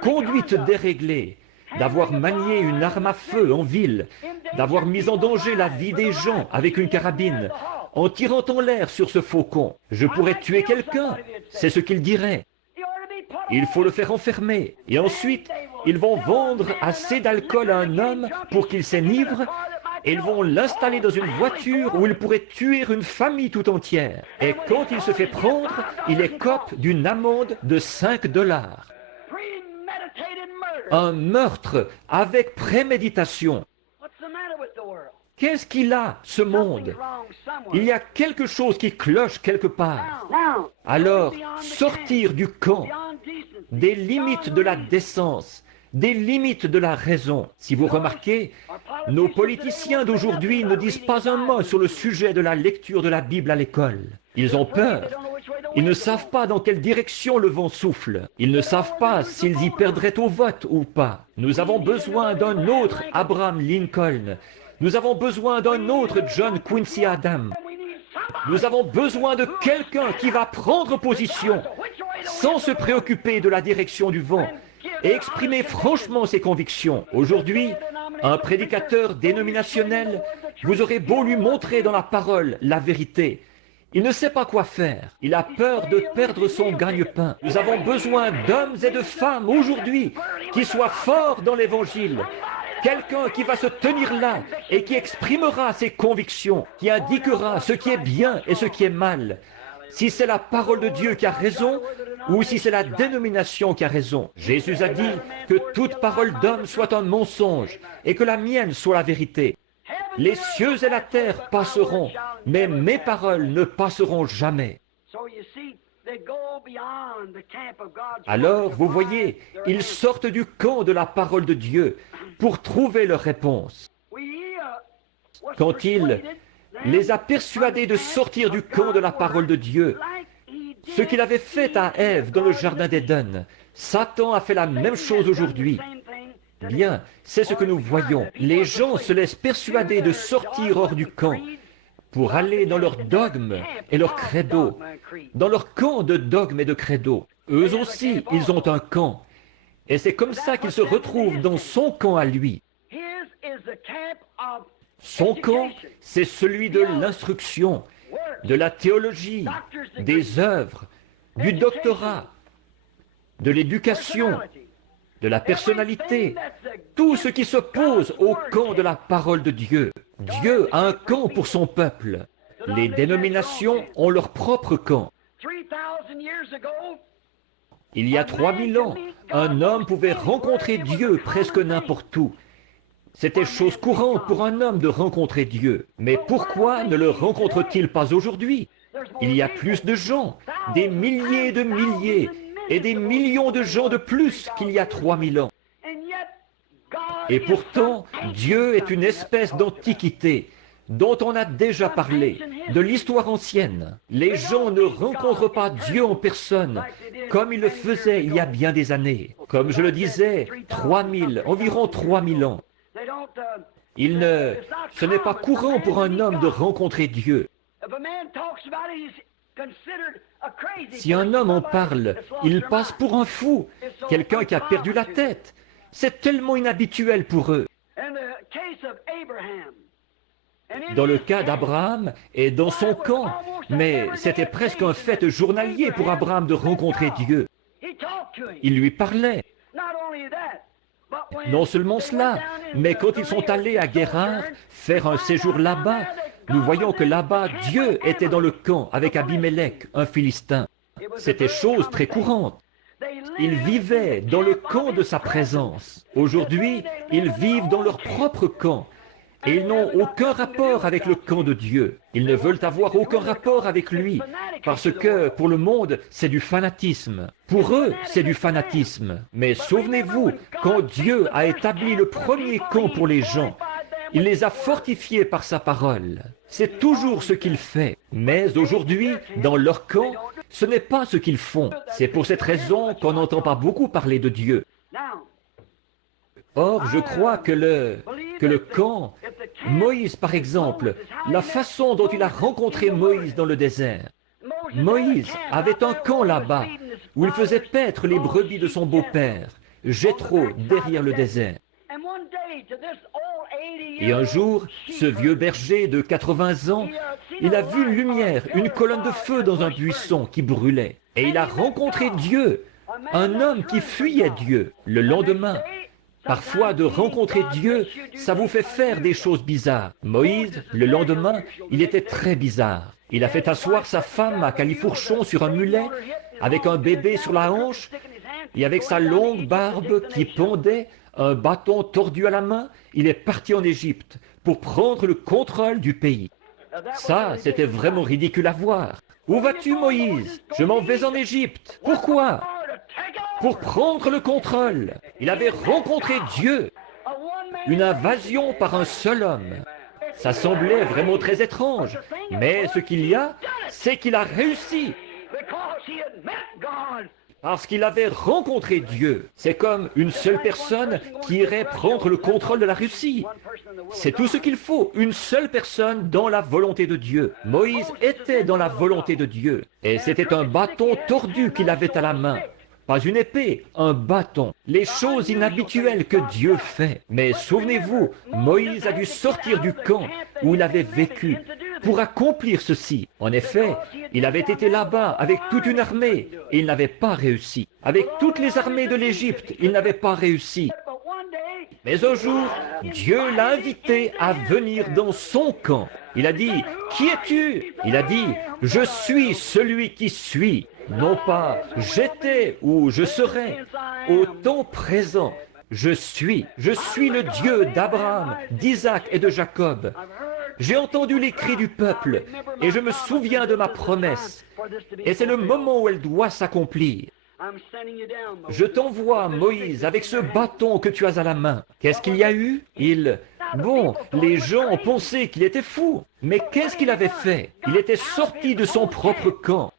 conduite déréglée, d'avoir manié une arme à feu en ville, d'avoir mis en danger la vie des gens avec une carabine, en tirant en l'air sur ce faucon. Je pourrais tuer quelqu'un, c'est ce qu'il dirait. Il faut le faire enfermer. Et ensuite, ils vont vendre assez d'alcool à un homme pour qu'il s'enivre et ils vont l'installer dans une voiture où il pourrait tuer une famille tout entière. Et quand il se fait prendre, il écope d'une amende de $5. Un meurtre avec préméditation. Qu'est-ce qu'il a, ce monde? Il y a quelque chose qui cloche quelque part. Alors, sortir du camp, des limites de la décence, des limites de la raison. Si vous remarquez, nos politiciens d'aujourd'hui ne disent pas un mot sur le sujet de la lecture de la Bible à l'école. Ils ont peur. Ils ne savent pas dans quelle direction le vent souffle. Ils ne savent pas s'ils y perdraient au vote ou pas. Nous avons besoin d'un autre Abraham Lincoln. Nous avons besoin d'un autre John Quincy Adams. Nous avons besoin de quelqu'un qui va prendre position sans se préoccuper de la direction du vent, et exprimer franchement ses convictions. Aujourd'hui, un prédicateur dénominationnel, vous aurez beau lui montrer dans la parole la vérité, il ne sait pas quoi faire. Il a peur de perdre son gagne-pain. Nous avons besoin d'hommes et de femmes aujourd'hui qui soient forts dans l'Évangile. Quelqu'un qui va se tenir là et qui exprimera ses convictions, qui indiquera ce qui est bien et ce qui est mal. Si c'est la parole de Dieu qui a raison ou si c'est la dénomination qui a raison. Jésus a dit que toute parole d'homme soit un mensonge et que la mienne soit la vérité. Les cieux et la terre passeront, mais mes paroles ne passeront jamais. Alors, vous voyez, ils sortent du camp de la parole de Dieu pour trouver leur réponse. Quand il les a persuadés de sortir du camp de la parole de Dieu, ce qu'il avait fait à Ève dans le jardin d'Éden, Satan a fait la même chose aujourd'hui. Bien, c'est ce que nous voyons. Les gens se laissent persuader de sortir hors du camp pour aller dans leur dogme et leur credo, dans leur camp de dogme et de credo. Eux aussi, ils ont un camp. Et c'est comme ça qu'ils se retrouvent dans son camp à lui. Son camp, c'est celui de l'instruction, de la théologie, des œuvres, du doctorat, de l'éducation, de la personnalité, tout ce qui s'oppose au camp de la parole de Dieu. Dieu a un camp pour son peuple. Les dénominations ont leur propre camp. Il y a 3000 ans, un homme pouvait rencontrer Dieu presque n'importe où. C'était chose courante pour un homme de rencontrer Dieu. Mais pourquoi ne le rencontre-t-il pas aujourd'hui? Il y a plus de gens, des milliers de milliers, et des millions de gens de plus qu'il y a 3000 ans. Et pourtant, Dieu est une espèce d'antiquité dont on a déjà parlé, de l'histoire ancienne. Les gens ne rencontrent pas Dieu en personne, comme ils le faisaient il y a bien des années. Comme je le disais, environ 3000 ans. Ce n'est pas courant pour un homme de rencontrer Dieu. Si un homme en parle, il passe pour un fou, quelqu'un qui a perdu la tête. C'est tellement inhabituel pour eux. Dans le cas d'Abraham et dans son camp, mais c'était presque un fait journalier pour Abraham de rencontrer Dieu. Il lui parlait. Non seulement cela, mais quand ils sont allés à Guérar faire un séjour là-bas, nous voyons que là-bas, Dieu était dans le camp avec Abimelech, un Philistin. C'était chose très courante. Ils vivaient dans le camp de sa présence. Aujourd'hui, ils vivent dans leur propre camp. Et ils n'ont aucun rapport avec le camp de Dieu. Ils ne veulent avoir aucun rapport avec lui. Parce que pour le monde, c'est du fanatisme. Pour eux, c'est du fanatisme. Mais souvenez-vous, quand Dieu a établi le premier camp pour les gens, il les a fortifiés par sa parole. C'est toujours ce qu'il fait. Mais aujourd'hui, dans leur camp, ce n'est pas ce qu'ils font. C'est pour cette raison qu'on n'entend pas beaucoup parler de Dieu. Or, je crois que le camp, Moïse par exemple, la façon dont il a rencontré Moïse dans le désert. Moïse avait un camp là-bas, où il faisait paître les brebis de son beau-père, Jéthro, derrière le désert. Et un jour, ce vieux berger de 80 ans, il a vu une lumière, une colonne de feu dans un buisson qui brûlait. Et il a rencontré Dieu, un homme qui fuyait Dieu. Le lendemain, parfois de rencontrer Dieu, ça vous fait faire des choses bizarres. Moïse, le lendemain, il était très bizarre. Il a fait asseoir sa femme à califourchon sur un mulet, avec un bébé sur la hanche, et avec sa longue barbe qui pendait, un bâton tordu à la main, il est parti en Égypte pour prendre le contrôle du pays. Ça, c'était vraiment ridicule à voir. Où vas-tu, Moïse? Je m'en vais en Égypte. Pourquoi? Pour prendre le contrôle. Il avait rencontré Dieu. Une invasion par un seul homme. Ça semblait vraiment très étrange. Mais ce qu'il y a, c'est qu'il a réussi. Parce qu'il avait rencontré Dieu. C'est comme une seule personne qui irait prendre le contrôle de la Russie. C'est tout ce qu'il faut, une seule personne dans la volonté de Dieu. Moïse était dans la volonté de Dieu. Et c'était un bâton tordu qu'il avait à la main. Pas une épée, un bâton. Les choses inhabituelles que Dieu fait. Mais souvenez-vous, Moïse a dû sortir du camp où il avait vécu pour accomplir ceci. En effet, il avait été là-bas avec toute une armée et il n'avait pas réussi. Avec toutes les armées de l'Égypte, il n'avait pas réussi. Mais un jour, Dieu l'a invité à venir dans son camp. Il a dit, « Qui es-tu » Il a dit, « Je suis celui qui suis. » Non pas « J'étais » ou « Je serai ». Au temps présent, je suis le Dieu d'Abraham, d'Isaac et de Jacob. J'ai entendu les cris du peuple et je me souviens de ma promesse. Et c'est le moment où elle doit s'accomplir. Je t'envoie, Moïse, avec ce bâton que tu as à la main. Qu'est-ce qu'il y a eu? Bon, les gens ont pensé qu'il était fou. Mais qu'est-ce qu'il avait fait? Il était sorti de son propre camp.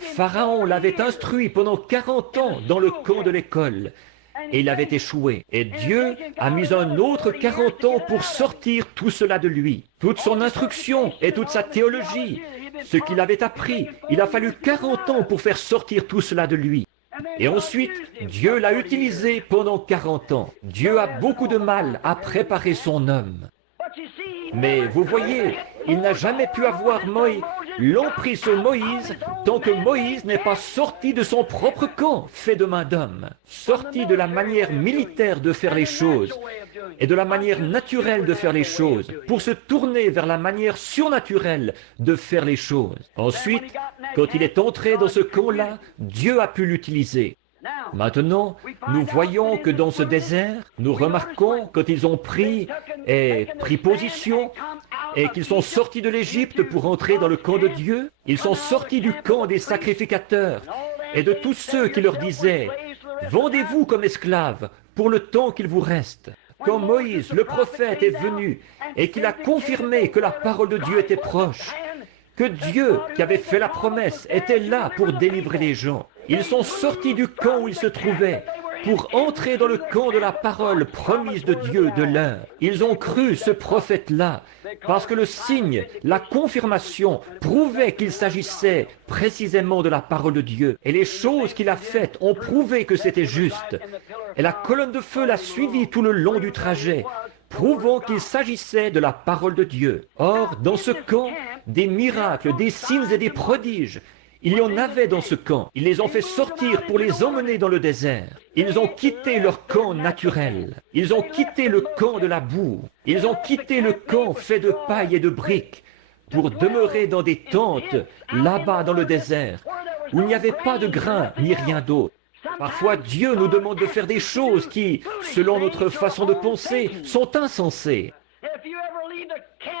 Pharaon l'avait instruit pendant 40 ans dans le camp de l'école. Et il avait échoué. Et Dieu a mis un autre 40 ans pour sortir tout cela de lui. Toute son instruction et toute sa théologie, ce qu'il avait appris, il a fallu 40 ans pour faire sortir tout cela de lui. Et ensuite, Dieu l'a utilisé pendant 40 ans. Dieu a beaucoup de mal à préparer son homme. Mais vous voyez, il n'a jamais pu avoir l'emprise sur Moïse tant que Moïse n'est pas sorti de son propre camp fait de main d'homme, sorti de la manière militaire de faire les choses et de la manière naturelle de faire les choses pour se tourner vers la manière surnaturelle de faire les choses. Ensuite, quand il est entré dans ce camp-là, Dieu a pu l'utiliser. Maintenant, nous voyons que dans ce désert, nous remarquons quand ils ont pris position et qu'ils sont sortis de l'Égypte pour entrer dans le camp de Dieu, ils sont sortis du camp des sacrificateurs et de tous ceux qui leur disaient « Vendez-vous comme esclaves pour le temps qu'il vous reste ». Quand Moïse, le prophète, est venu et qu'il a confirmé que la parole de Dieu était proche, que Dieu, qui avait fait la promesse, était là pour délivrer les gens, ils sont sortis du camp où ils se trouvaient pour entrer dans le camp de la parole promise de Dieu de l'heure. Ils ont cru ce prophète-là parce que le signe, la confirmation prouvait qu'il s'agissait précisément de la parole de Dieu. Et les choses qu'il a faites ont prouvé que c'était juste. Et la colonne de feu l'a suivi tout le long du trajet, prouvant qu'il s'agissait de la parole de Dieu. Or, dans ce camp, des miracles, des signes et des prodiges, il y en avait dans ce camp. Ils les ont fait sortir pour les emmener dans le désert. Ils ont quitté leur camp naturel. Ils ont quitté le camp de la boue. Ils ont quitté le camp fait de paille et de briques pour demeurer dans des tentes, là-bas dans le désert, où il n'y avait pas de grain ni rien d'autre. Parfois, Dieu nous demande de faire des choses qui, selon notre façon de penser, sont insensées.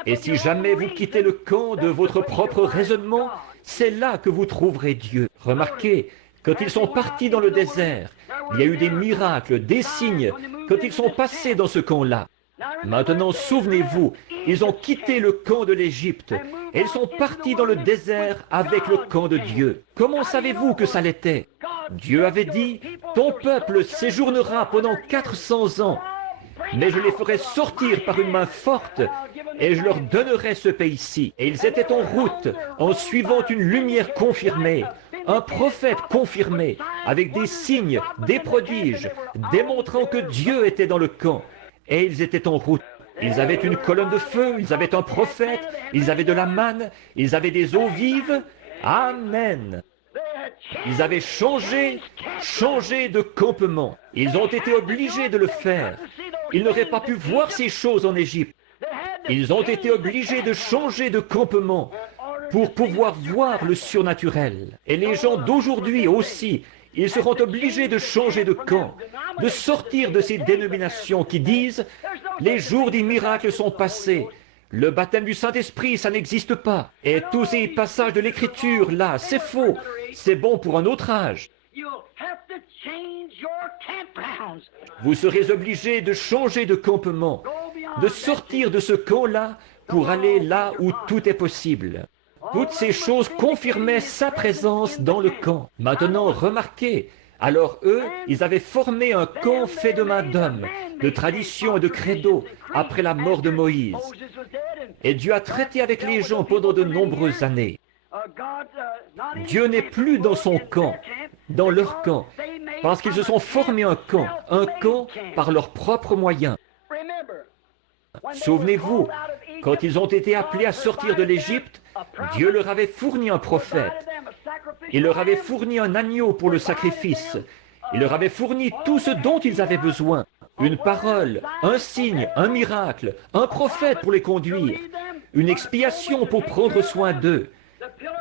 Et si jamais vous quittez le camp de votre propre raisonnement, c'est là que vous trouverez Dieu. Remarquez, quand ils sont partis dans le désert, il y a eu des miracles, des signes, quand ils sont passés dans ce camp-là. Maintenant, souvenez-vous, ils ont quitté le camp de l'Égypte et ils sont partis dans le désert avec le camp de Dieu. Comment savez-vous que ça l'était? Dieu avait dit, « Ton peuple séjournera pendant 400 ans, mais je les ferai sortir par une main forte et je leur donnerai ce pays-ci. » Et ils étaient en route en suivant une lumière confirmée, un prophète confirmé, avec des signes, des prodiges, démontrant que Dieu était dans le camp. Et ils étaient en route. Ils avaient une colonne de feu, ils avaient un prophète, ils avaient de la manne, ils avaient des eaux vives. Amen. Ils avaient changé de campement. Ils ont été obligés de le faire. Ils n'auraient pas pu voir ces choses en Égypte. Ils ont été obligés de changer de campement pour pouvoir voir le surnaturel. Et les gens d'aujourd'hui aussi, ils seront obligés de changer de camp, de sortir de ces dénominations qui disent « Les jours des miracles sont passés, le baptême du Saint-Esprit, ça n'existe pas. » Et tous ces passages de l'Écriture, là, c'est faux, c'est bon pour un autre âge. Vous serez obligés de changer de campement, de sortir de ce camp-là pour aller là où tout est possible. Toutes ces choses confirmaient sa présence dans le camp. Maintenant, remarquez, alors eux, ils avaient formé un camp fait de main d'hommes, de tradition et de credo, après la mort de Moïse. Et Dieu a traité avec les gens pendant de nombreuses années. Dieu n'est plus dans son camp, dans leur camp, parce qu'ils se sont formés un camp par leurs propres moyens. Souvenez-vous, quand ils ont été appelés à sortir de l'Égypte, Dieu leur avait fourni un prophète. Il leur avait fourni un agneau pour le sacrifice. Il leur avait fourni tout ce dont ils avaient besoin. Une parole, un signe, un miracle, un prophète pour les conduire, une expiation pour prendre soin d'eux,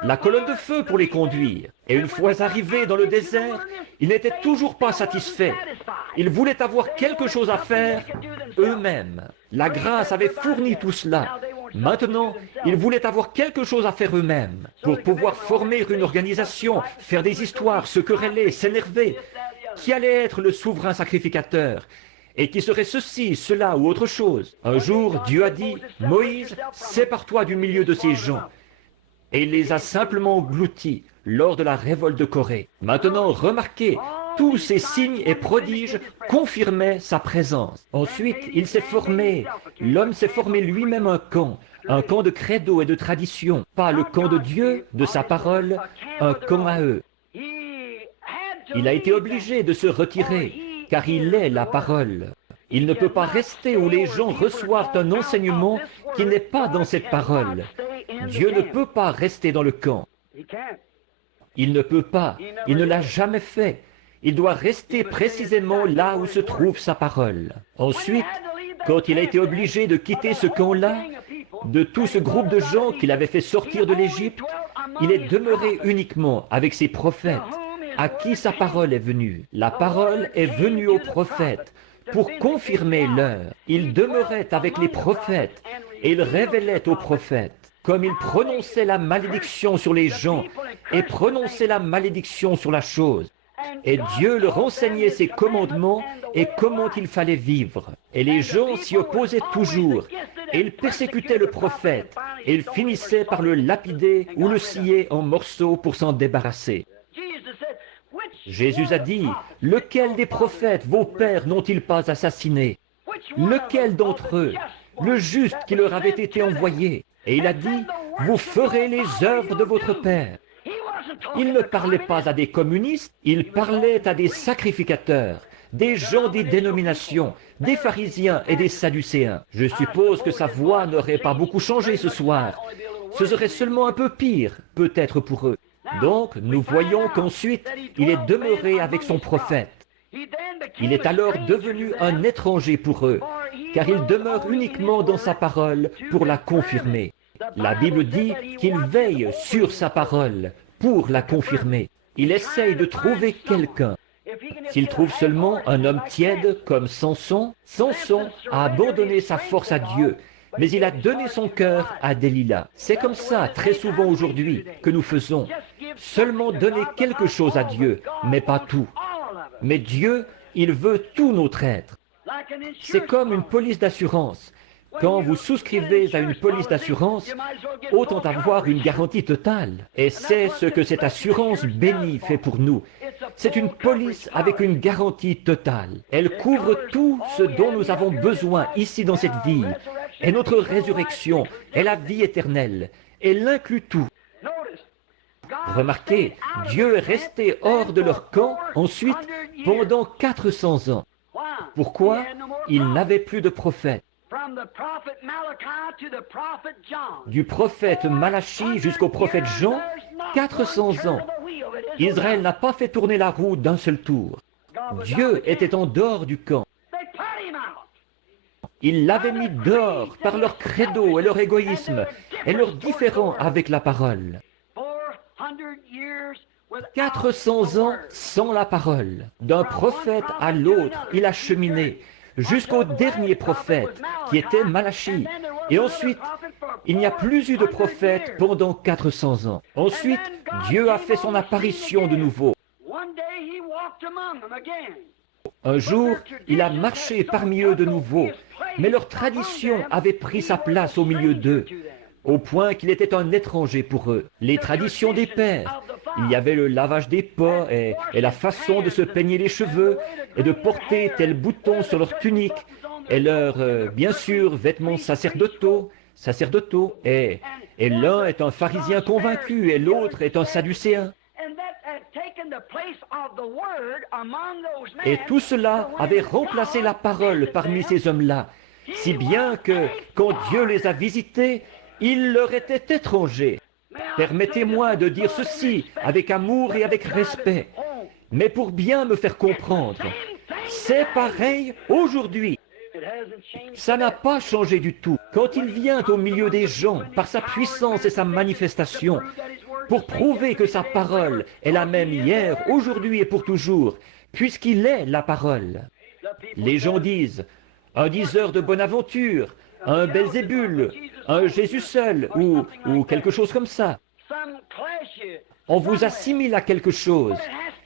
la colonne de feu pour les conduire. Et une fois arrivés dans le désert, ils n'étaient toujours pas satisfaits. Ils voulaient avoir quelque chose à faire eux-mêmes. La grâce avait fourni tout cela. Maintenant, ils voulaient avoir quelque chose à faire eux-mêmes pour pouvoir former une organisation, faire des histoires, se quereller, s'énerver. Qui allait être le souverain sacrificateur? Et qui serait ceci, cela ou autre chose? Un jour, Dieu a dit, « Moïse, sépare-toi du milieu de ces gens. » Et il les a simplement engloutis lors de la révolte de Corée. Maintenant, remarquez, tous ces signes et prodiges confirmaient sa présence. Ensuite, il s'est formé, l'homme s'est formé lui-même un camp de credo et de tradition, pas le camp de Dieu, de sa parole, un camp à eux. Il a été obligé de se retirer, car il est la parole. Il ne peut pas rester où les gens reçoivent un enseignement qui n'est pas dans cette parole. Dieu ne peut pas rester dans le camp. Il ne peut pas, il ne l'a jamais fait. Il doit rester précisément là où se trouve sa parole. Ensuite, quand il a été obligé de quitter ce camp-là, de tout ce groupe de gens qu'il avait fait sortir de l'Égypte, il est demeuré uniquement avec ses prophètes, à qui sa parole est venue. La parole est venue aux prophètes pour confirmer l'heure. Il demeurait avec les prophètes et il révélait aux prophètes. Comme il prononçait la malédiction sur les gens et prononçait la malédiction sur la chose. Et Dieu leur enseignait ses commandements et comment il fallait vivre. Et les gens s'y opposaient toujours. Et ils persécutaient le prophète. Et ils finissaient par le lapider ou le scier en morceaux pour s'en débarrasser. Jésus a dit, « Lequel des prophètes vos pères n'ont-ils pas assassiné? Lequel d'entre eux, le juste qui leur avait été envoyé? » Et il a dit, « Vous ferez les œuvres de votre Père. » Il ne parlait pas à des communistes, il parlait à des sacrificateurs, des gens des dénominations, des pharisiens et des sadducéens. Je suppose que sa voix n'aurait pas beaucoup changé ce soir. Ce serait seulement un peu pire, peut-être pour eux. Donc, nous voyons qu'ensuite, il est demeuré avec son prophète. Il est alors devenu un étranger pour eux, car il demeure uniquement dans sa parole pour la confirmer. La Bible dit qu'il veille sur sa parole pour la confirmer. Il essaye de trouver quelqu'un. S'il trouve seulement un homme tiède comme Samson, Samson a abandonné sa force à Dieu, mais il a donné son cœur à Delilah. C'est comme ça, très souvent aujourd'hui, que nous faisons. Seulement donner quelque chose à Dieu, mais pas tout. Mais Dieu, il veut tout notre être. C'est comme une police d'assurance. Quand vous souscrivez à une police d'assurance, autant avoir une garantie totale. Et c'est ce que cette assurance bénie fait pour nous. C'est une police avec une garantie totale. Elle couvre tout ce dont nous avons besoin ici dans cette vie. Et notre résurrection et la vie éternelle. Elle inclut tout. Remarquez, Dieu est resté hors de leur camp ensuite pendant 400 ans. Pourquoi? Il n'avait plus de prophète. Du prophète Malachie jusqu'au prophète Jean, 400 ans. Israël n'a pas fait tourner la roue d'un seul tour. Dieu était en dehors du camp. Il l'avait mis dehors par leur credo et leur égoïsme et leur différend avec la parole. 400 ans sans la parole. D'un prophète à l'autre, il a cheminé jusqu'au dernier prophète qui était Malachie. Et ensuite, il n'y a plus eu de prophète pendant 400 ans. Ensuite, Dieu a fait son apparition de nouveau. Un jour, il a marché parmi eux de nouveau, mais leur tradition avait pris sa place au milieu d'eux. au point qu'il était un étranger pour eux. Les traditions des pères, il y avait le lavage des pas et la façon de se peigner les cheveux et de porter tel bouton sur leur tunique et leurs, bien sûr, vêtements sacerdotaux, et l'un est un pharisien convaincu et l'autre est un sadducéen. Et tout cela avait remplacé la parole parmi ces hommes-là, si bien que, quand Dieu les a visités, il leur était étranger. Permettez-moi de dire ceci avec amour et avec respect, mais pour bien me faire comprendre, c'est pareil aujourd'hui. Ça n'a pas changé du tout. Quand il vient au milieu des gens, par sa puissance et sa manifestation, pour prouver que sa parole est la même hier, aujourd'hui et pour toujours, puisqu'il est la parole. Les gens disent, un diseur de bonne aventure, un Belzébul, un Jésus seul, ou quelque chose comme ça. On vous assimile à quelque chose,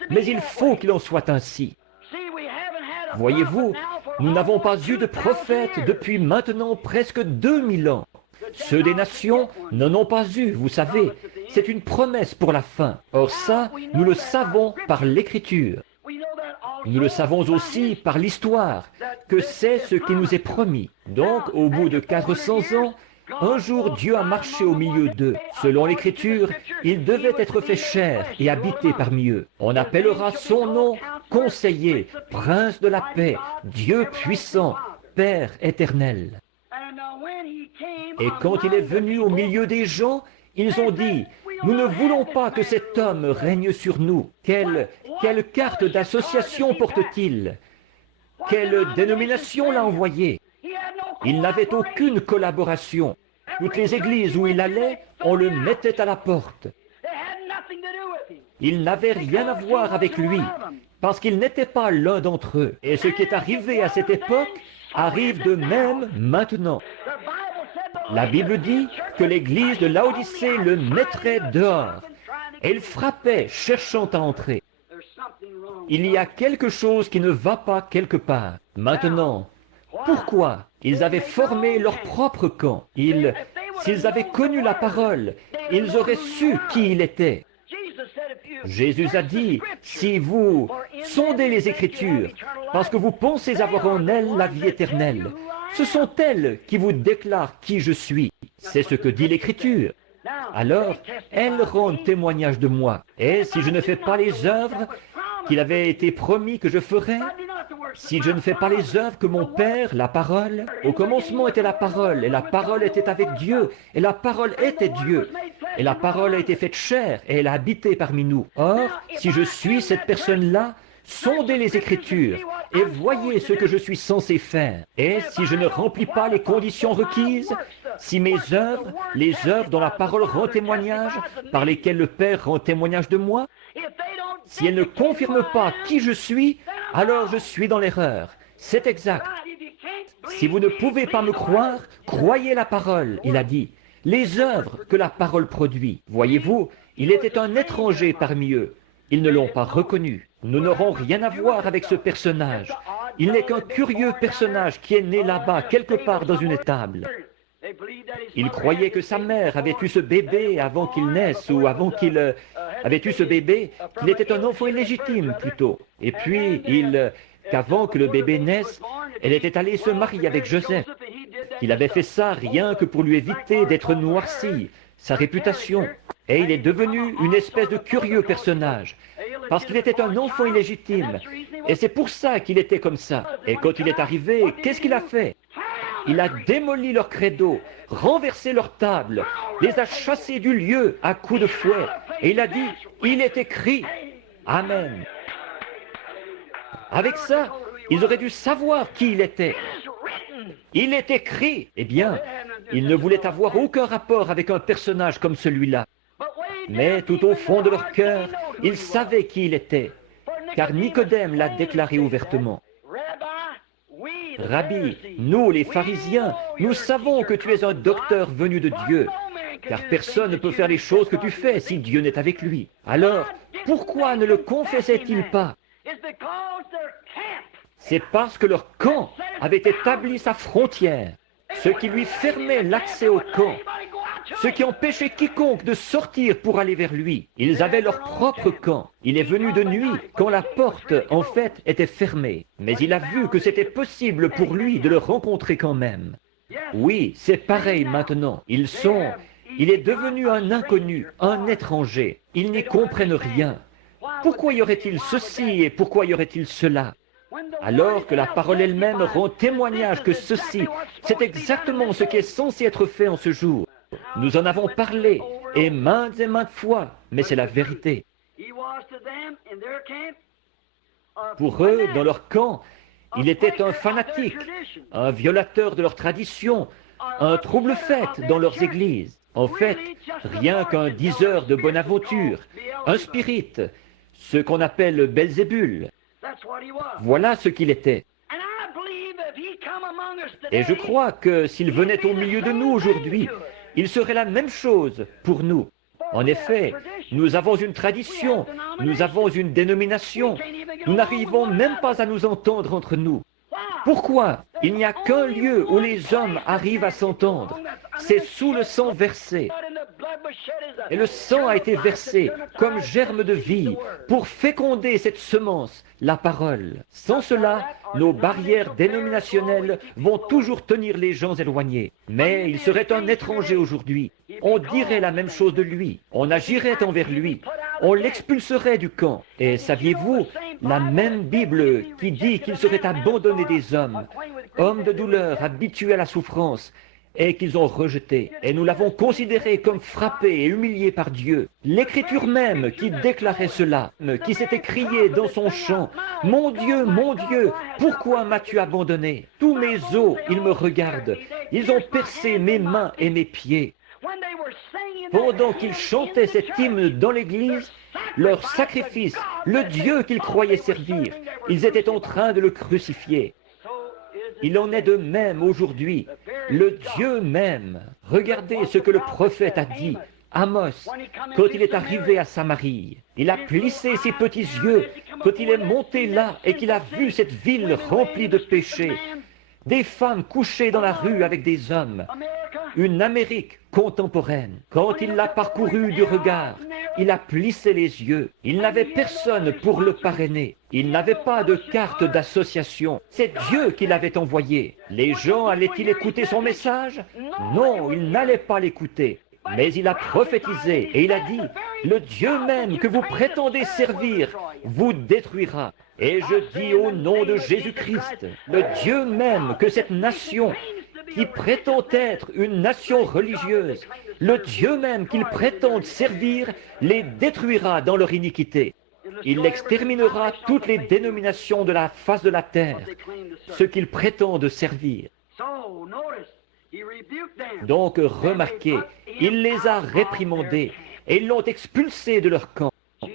mais il faut qu'il en soit ainsi. Voyez-vous, nous n'avons pas eu de prophète depuis maintenant presque 2000 ans. Ceux des nations n'en ont pas eu, vous savez. C'est une promesse pour la fin. Or ça, nous le savons par l'Écriture. Nous le savons aussi par l'histoire, que c'est ce qui nous est promis. Donc, au bout de 400 ans, un jour Dieu a marché au milieu d'eux. Selon l'Écriture, il devait être fait chair et habiter parmi eux. On appellera son nom Conseiller, Prince de la paix, Dieu puissant, Père éternel. Et quand il est venu au milieu des gens, ils ont dit, nous ne voulons pas que cet homme règne sur nous. Quelle carte d'association porte-t-il? Quelle dénomination l'a envoyé? Il n'avait aucune collaboration. Toutes les églises où il allait, on le mettait à la porte. Il n'avait rien à voir avec lui, parce qu'il n'était pas l'un d'entre eux. Et ce qui est arrivé à cette époque arrive de même maintenant. La Bible dit que l'église de Laodicée le mettrait dehors. Et il frappait, cherchant à entrer. Il y a quelque chose qui ne va pas quelque part. Maintenant, pourquoi? Ils avaient formé leur propre camp. S'ils avaient connu la parole, ils auraient su qui il était. Jésus a dit, si vous sondez les Écritures, parce que vous pensez avoir en elles la vie éternelle, ce sont elles qui vous déclarent qui je suis. C'est ce que dit l'Écriture. Alors, elles rendent témoignage de moi. Et si je ne fais pas les œuvres qu'il avait été promis que je ferais, si je ne fais pas les œuvres que mon Père, la parole, au commencement était la parole, et la parole était avec Dieu, et la parole était Dieu, et la parole a été faite chair, et elle a habité parmi nous. Or, si je suis cette personne-là, sondez les Écritures, et voyez ce que je suis censé faire. Et si je ne remplis pas les conditions requises, si mes œuvres, les œuvres dont la parole rend témoignage, par lesquelles le Père rend témoignage de moi, si elles ne confirment pas qui je suis, alors je suis dans l'erreur. C'est exact. Si vous ne pouvez pas me croire, croyez la parole, il a dit. Les œuvres que la parole produit. Voyez-vous, il était un étranger parmi eux. Ils ne l'ont pas reconnu. Nous n'aurons rien à voir avec ce personnage. Il n'est qu'un curieux personnage qui est né là-bas, quelque part dans une étable. Il croyait que sa mère avait eu ce bébé avant qu'il naisse, ou avant qu'il avait eu ce bébé, qu'il était un enfant illégitime plutôt. Et puis, qu'avant que le bébé naisse, elle était allée se marier avec Joseph. Il avait fait ça rien que pour lui éviter d'être noirci, sa réputation. Et il est devenu une espèce de curieux personnage, parce qu'il était un enfant illégitime. Et c'est pour ça qu'il était comme ça. Et quand il est arrivé, qu'est-ce qu'il a fait? Il a démoli leur credo, renversé leur table, les a chassés du lieu à coups de fouet. Et il a dit, il est écrit. Amen. Avec ça, ils auraient dû savoir qui il était. Il est écrit. Eh bien, ils ne voulaient avoir aucun rapport avec un personnage comme celui-là. Mais tout au fond de leur cœur, ils savaient qui il était, car Nicodème l'a déclaré ouvertement. Rabbi, nous les pharisiens, nous savons que tu es un docteur venu de Dieu, car personne ne peut faire les choses que tu fais si Dieu n'est avec lui. Alors, pourquoi ne le confessait-il pas? C'est parce que leur camp avait établi sa frontière, ce qui lui fermait l'accès au camp. ce qui empêchait quiconque de sortir pour aller vers lui. Ils avaient leur propre camp. Il est venu de nuit, quand la porte, en fait, était fermée. Mais il a vu que c'était possible pour lui de le rencontrer quand même. Oui, c'est pareil maintenant. Il est devenu un inconnu, un étranger. Ils n'y comprennent rien. Pourquoi y aurait-il ceci et pourquoi y aurait-il cela? Alors que la parole elle-même rend témoignage que ceci, c'est exactement ce qui est censé être fait en ce jour. Nous en avons parlé, et maintes fois, mais c'est la vérité. Pour eux, dans leur camp, il était un fanatique, un violateur de leurs traditions, un trouble-fête dans leurs églises. En fait, rien qu'un diseur de bonne aventure, un spirit, ce qu'on appelle Belzébul. Voilà ce qu'il était. Et je crois que s'il venait au milieu de nous aujourd'hui, il serait la même chose pour nous. En effet, nous avons une tradition, nous avons une dénomination, nous n'arrivons même pas à nous entendre entre nous. Pourquoi? Il n'y a qu'un lieu où les hommes arrivent à s'entendre, c'est sous le sang versé. Et le sang a été versé comme germe de vie pour féconder cette semence, la parole. Sans cela, nos barrières dénominationnelles vont toujours tenir les gens éloignés. Mais il serait un étranger aujourd'hui. On dirait la même chose de lui. On agirait envers lui. On l'expulserait du camp. Et saviez-vous, la même Bible qui dit qu'il serait abandonné des hommes, hommes de douleur, habitués à la souffrance, et qu'ils ont rejeté. Et nous l'avons considéré comme frappé et humilié par Dieu. L'Écriture même qui déclarait cela, qui s'était crié dans son chant, « Mon Dieu, pourquoi m'as-tu abandonné? Tous mes os, ils me regardent. Ils ont percé mes mains et mes pieds. » Pendant qu'ils chantaient cet hymne dans l'église, leur sacrifice, le Dieu qu'ils croyaient servir, ils étaient en train de le crucifier. Il en est de même aujourd'hui. Le Dieu même. Regardez ce que le prophète a dit, Amos, quand il est arrivé à Samarie. Il a plissé ses petits yeux quand il est monté là et qu'il a vu cette ville remplie de péchés. Des femmes couchées dans la rue avec des hommes. Une Amérique contemporaine. Quand il l'a parcouru du regard, il a plissé les yeux. Il n'avait personne pour le parrainer. Il n'avait pas de carte d'association. C'est Dieu qui l'avait envoyé. Les gens allaient-ils écouter son message? Non, ils n'allaient pas l'écouter. Mais il a prophétisé et il a dit, le Dieu même que vous prétendez servir vous détruira. Et je dis au nom de Jésus-Christ, le Dieu même que cette nation qui prétend être une nation religieuse, le Dieu même qu'ils prétendent servir, les détruira dans leur iniquité. Il exterminera toutes les dénominations de la face de la terre, ce qu'ils prétendent servir. Donc remarquez, il les a réprimandés et ils l'ont expulsé de leur camp.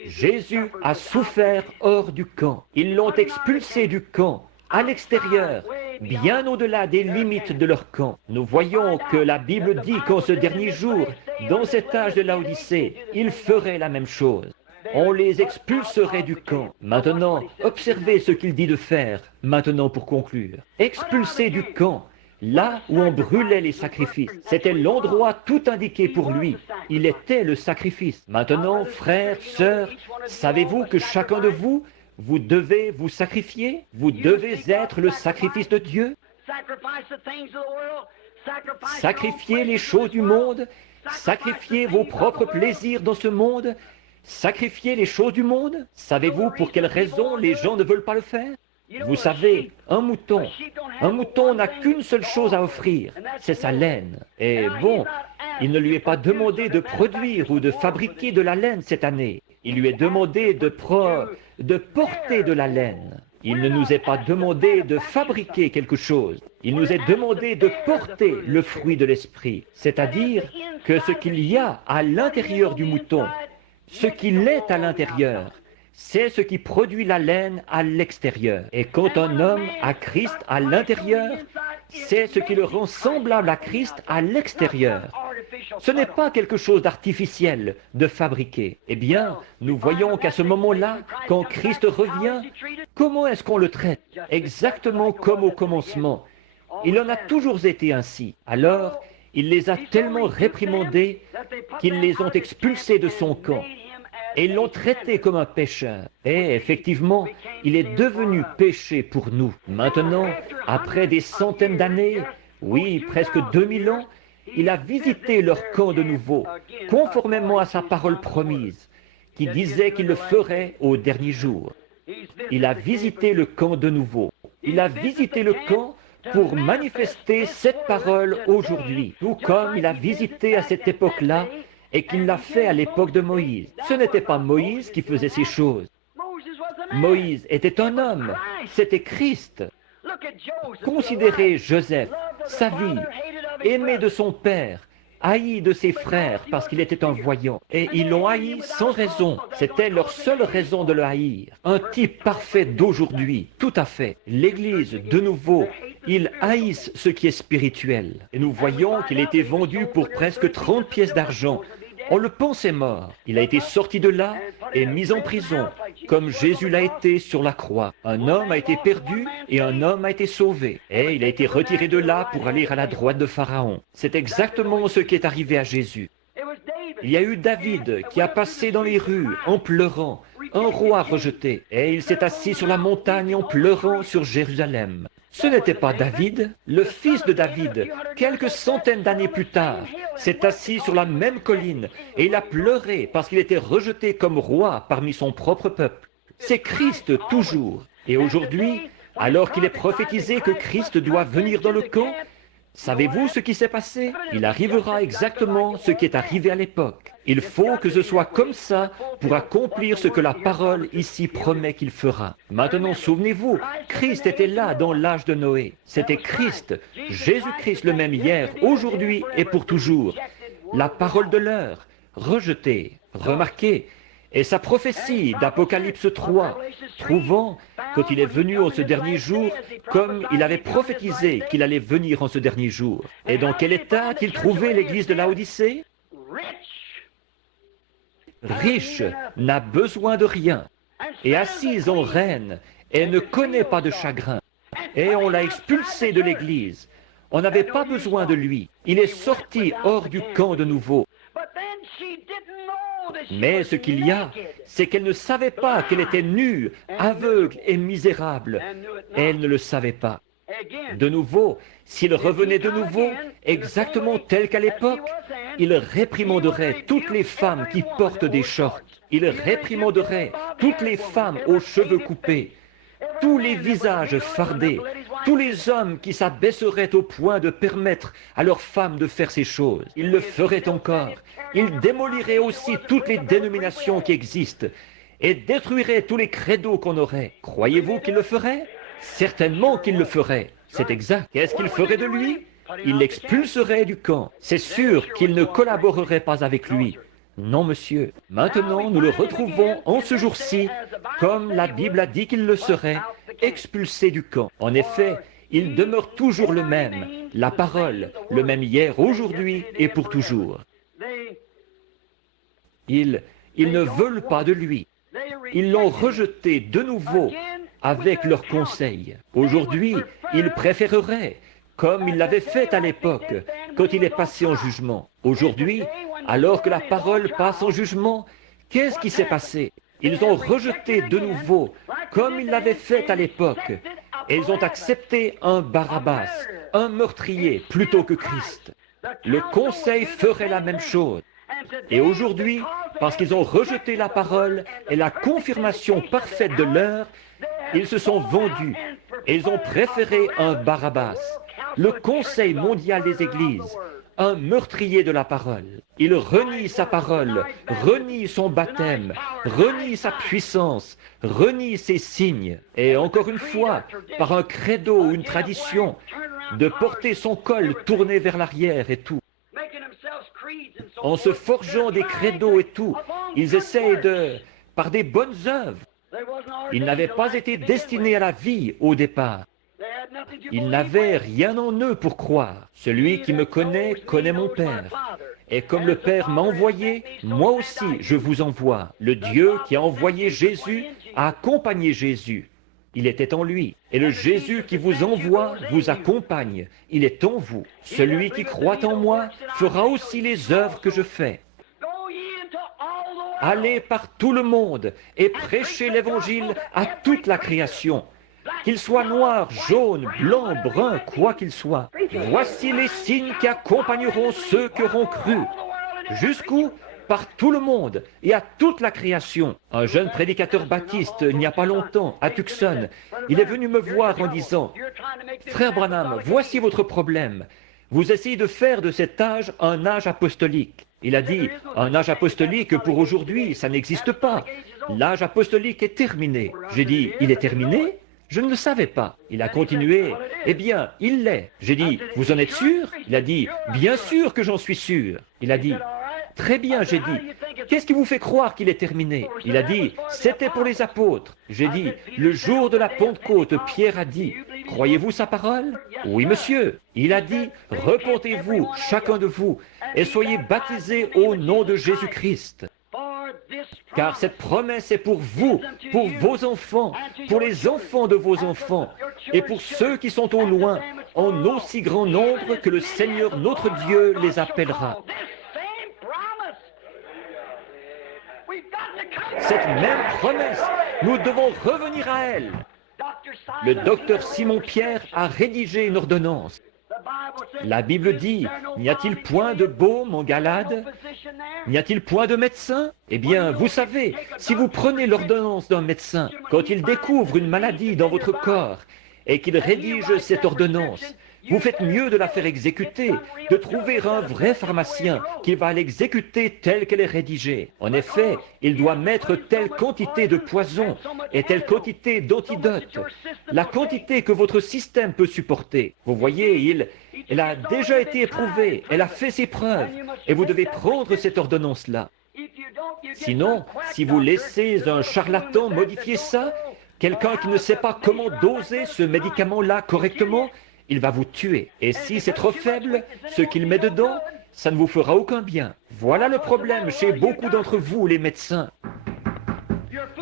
Jésus a souffert hors du camp. Ils l'ont expulsé du camp, à l'extérieur, bien au-delà des limites de leur camp. Nous voyons que la Bible dit qu'en ce dernier jour, dans cet âge de Laodicée, il ferait la même chose. On les expulserait du camp. Maintenant, observez ce qu'il dit de faire, maintenant pour conclure. Expulser du camp, là où on brûlait les sacrifices. C'était l'endroit tout indiqué pour lui. Il était le sacrifice. Maintenant, frères, sœurs, savez-vous que chacun de vous, vous devez vous sacrifier? Vous devez être le sacrifice de Dieu? Sacrifiez les choses du monde, sacrifiez vos propres plaisirs dans ce monde, sacrifiez les choses du monde. Savez-vous pour quelle raison les gens ne veulent pas le faire? Vous savez, un mouton n'a qu'une seule chose à offrir, c'est sa laine. Et bon, il ne lui est pas demandé de produire ou de fabriquer de la laine cette année. Il lui est demandé de porter de la laine. Il ne nous est pas demandé de fabriquer quelque chose. Il nous est demandé de porter le fruit de l'esprit, c'est-à-dire que ce qu'il y a à l'intérieur du mouton, ce qu'il est à l'intérieur, c'est ce qui produit la laine à l'extérieur. Et quand un homme a Christ à l'intérieur, c'est ce qui le rend semblable à Christ à l'extérieur. Ce n'est pas quelque chose d'artificiel, de fabriqué. Eh bien, nous voyons qu'à ce moment-là, quand Christ revient, comment est-ce qu'on le traite? Exactement comme au commencement. Il en a toujours été ainsi. Alors, il les a tellement réprimandés qu'ils les ont expulsés de son camp. Et ils l'ont traité comme un pécheur. Et effectivement, il est devenu péché pour nous. Maintenant, après des centaines d'années, oui, presque 2000 ans, il a visité leur camp de nouveau, conformément à sa parole promise, qui disait qu'il le ferait au dernier jour. Il a visité le camp de nouveau. Il a visité le camp pour manifester cette parole aujourd'hui, tout comme il a visité à cette époque-là et qu'il l'a fait à l'époque de Moïse. Ce n'était pas Moïse qui faisait ces choses. Moïse était un homme, c'était Christ. Considérez Joseph, sa vie, aimé de son père, haï de ses frères parce qu'il était un voyant. Et ils l'ont haï sans raison. C'était leur seule raison de le haïr. Un type parfait d'aujourd'hui, tout à fait. L'Église, de nouveau, ils haïssent ce qui est spirituel. Et nous voyons qu'il a été vendu pour presque 30 pièces d'argent. On le pensait mort. Il a été sorti de là et mis en prison, comme Jésus l'a été sur la croix. Un homme a été perdu et un homme a été sauvé. Et il a été retiré de là pour aller à la droite de Pharaon. C'est exactement ce qui est arrivé à Jésus. Il y a eu David qui a passé dans les rues en pleurant, un roi rejeté. Et il s'est assis sur la montagne en pleurant sur Jérusalem. Ce n'était pas David, le fils de David, quelques centaines d'années plus tard, s'est assis sur la même colline et il a pleuré parce qu'il était rejeté comme roi parmi son propre peuple. C'est Christ toujours. Et aujourd'hui, alors qu'il est prophétisé que Christ doit venir dans le camp, savez-vous ce qui s'est passé? Il arrivera exactement ce qui est arrivé à l'époque. Il faut que ce soit comme ça pour accomplir ce que la parole ici promet qu'il fera. Maintenant, souvenez-vous, Christ était là dans l'âge de Noé. C'était Christ, Jésus-Christ le même hier, aujourd'hui et pour toujours. La parole de l'heure, rejetée, remarquée, et sa prophétie d'Apocalypse 3, trouvant, quand il est venu en ce dernier jour, comme il avait prophétisé qu'il allait venir en ce dernier jour. Et dans quel état a-t-il trouvé l'église de Laodicée? Riche, n'a besoin de rien, et assise en reine, et ne connaît pas de chagrin. Et on l'a expulsé de l'église. On n'avait pas besoin de lui. Il est sorti hors du camp de nouveau. Mais ce qu'il y a, c'est qu'elle ne savait pas qu'elle était nue, aveugle et misérable. Elle ne le savait pas. De nouveau, s'il revenait de nouveau, exactement tel qu'à l'époque, il réprimanderait toutes les femmes qui portent des shorts. Il réprimanderait toutes les femmes aux cheveux coupés, tous les visages fardés, tous les hommes qui s'abaisseraient au point de permettre à leurs femmes de faire ces choses. Il le ferait encore. Il démolirait aussi toutes les dénominations qui existent et détruirait tous les credos qu'on aurait. Croyez-vous qu'il le ferait? Certainement qu'il le ferait. C'est exact. Qu'est-ce qu'il ferait de lui? Il l'expulserait du camp. C'est sûr qu'il ne collaborerait pas avec lui. Non, monsieur. Maintenant, nous le retrouvons en ce jour-ci, comme la Bible a dit qu'il le serait, expulsé du camp. En effet, il demeure toujours le même, la parole, le même hier, aujourd'hui et pour toujours. Ils ne veulent pas de lui. Ils l'ont rejeté de nouveau avec leurs conseils. Aujourd'hui, ils préféreraient, comme il l'avait fait à l'époque, quand il est passé en jugement. Aujourd'hui, alors que la parole passe en jugement, qu'est-ce qui s'est passé? Ils ont rejeté de nouveau, comme il l'avait fait à l'époque, et ils ont accepté un Barabbas, un meurtrier, plutôt que Christ. Le conseil ferait la même chose. Et aujourd'hui, parce qu'ils ont rejeté la parole et la confirmation parfaite de l'heure, ils se sont vendus et ils ont préféré un Barabbas, le Conseil mondial des églises, un meurtrier de la parole. Il renie sa parole, renie son baptême, renie sa puissance, renie ses signes. Et encore une fois, par un credo ou une tradition, de porter son col tourné vers l'arrière et tout. En se forgeant des credos et tout, ils essayent par des bonnes œuvres. Ils n'avaient pas été destinés à la vie au départ. Ils n'avaient rien en eux pour croire. Celui qui me connaît connaît mon Père. Et comme le Père m'a envoyé, moi aussi je vous envoie. Le Dieu qui a envoyé Jésus a accompagné Jésus. Il était en lui. Et le Jésus qui vous envoie vous accompagne. Il est en vous. Celui qui croit en moi fera aussi les œuvres que je fais. Allez par tout le monde et prêchez l'Évangile à toute la création. Qu'il soit noir, jaune, blanc, brun, quoi qu'il soit. Voici les signes qui accompagneront ceux qui auront cru. Jusqu'où? Par tout le monde et à toute la création. Un jeune prédicateur baptiste, il n'y a pas longtemps, à Tucson, il est venu me voir en disant, « Frère Branham, voici votre problème. Vous essayez de faire de cet âge un âge apostolique. » Il a dit, « Un âge apostolique pour aujourd'hui, ça n'existe pas. L'âge apostolique est terminé. » J'ai dit, « Il est terminé ? Je ne le savais pas. » Il a continué, « Eh bien, il l'est. » J'ai dit, « Vous en êtes sûr ?» Il a dit, « Bien sûr que j'en suis sûr. » Il a dit, « Très bien, j'ai dit. Qu'est-ce qui vous fait croire qu'il est terminé ?» Il a dit, « C'était pour les apôtres. » J'ai dit, « Le jour de la Pentecôte, Pierre a dit, « Croyez-vous sa parole ?» Oui, monsieur. Il a dit, « Repentez-vous, chacun de vous, et soyez baptisés au nom de Jésus-Christ. » Car cette promesse est pour vous, pour vos enfants, pour les enfants de vos enfants, et pour ceux qui sont au loin, en aussi grand nombre que le Seigneur notre Dieu les appellera. Cette même promesse, nous devons revenir à elle. Le docteur Simon-Pierre a rédigé une ordonnance. La Bible dit, n'y a-t-il point de baume en Galade? N'y a-t-il point de médecin? Eh bien, vous savez, si vous prenez l'ordonnance d'un médecin, quand il découvre une maladie dans votre corps et qu'il rédige cette ordonnance, vous faites mieux de la faire exécuter, de trouver un vrai pharmacien qui va l'exécuter telle qu'elle est rédigée. En effet, il doit mettre telle quantité de poison et telle quantité d'antidote, la quantité que votre système peut supporter. Vous voyez, elle a déjà été éprouvée, elle a fait ses preuves, et vous devez prendre cette ordonnance-là. Sinon, si vous laissez un charlatan modifier ça, quelqu'un qui ne sait pas comment doser ce médicament-là correctement, il va vous tuer. Et si c'est trop faible, ce qu'il met dedans, ça ne vous fera aucun bien. Voilà le problème chez beaucoup d'entre vous, les médecins.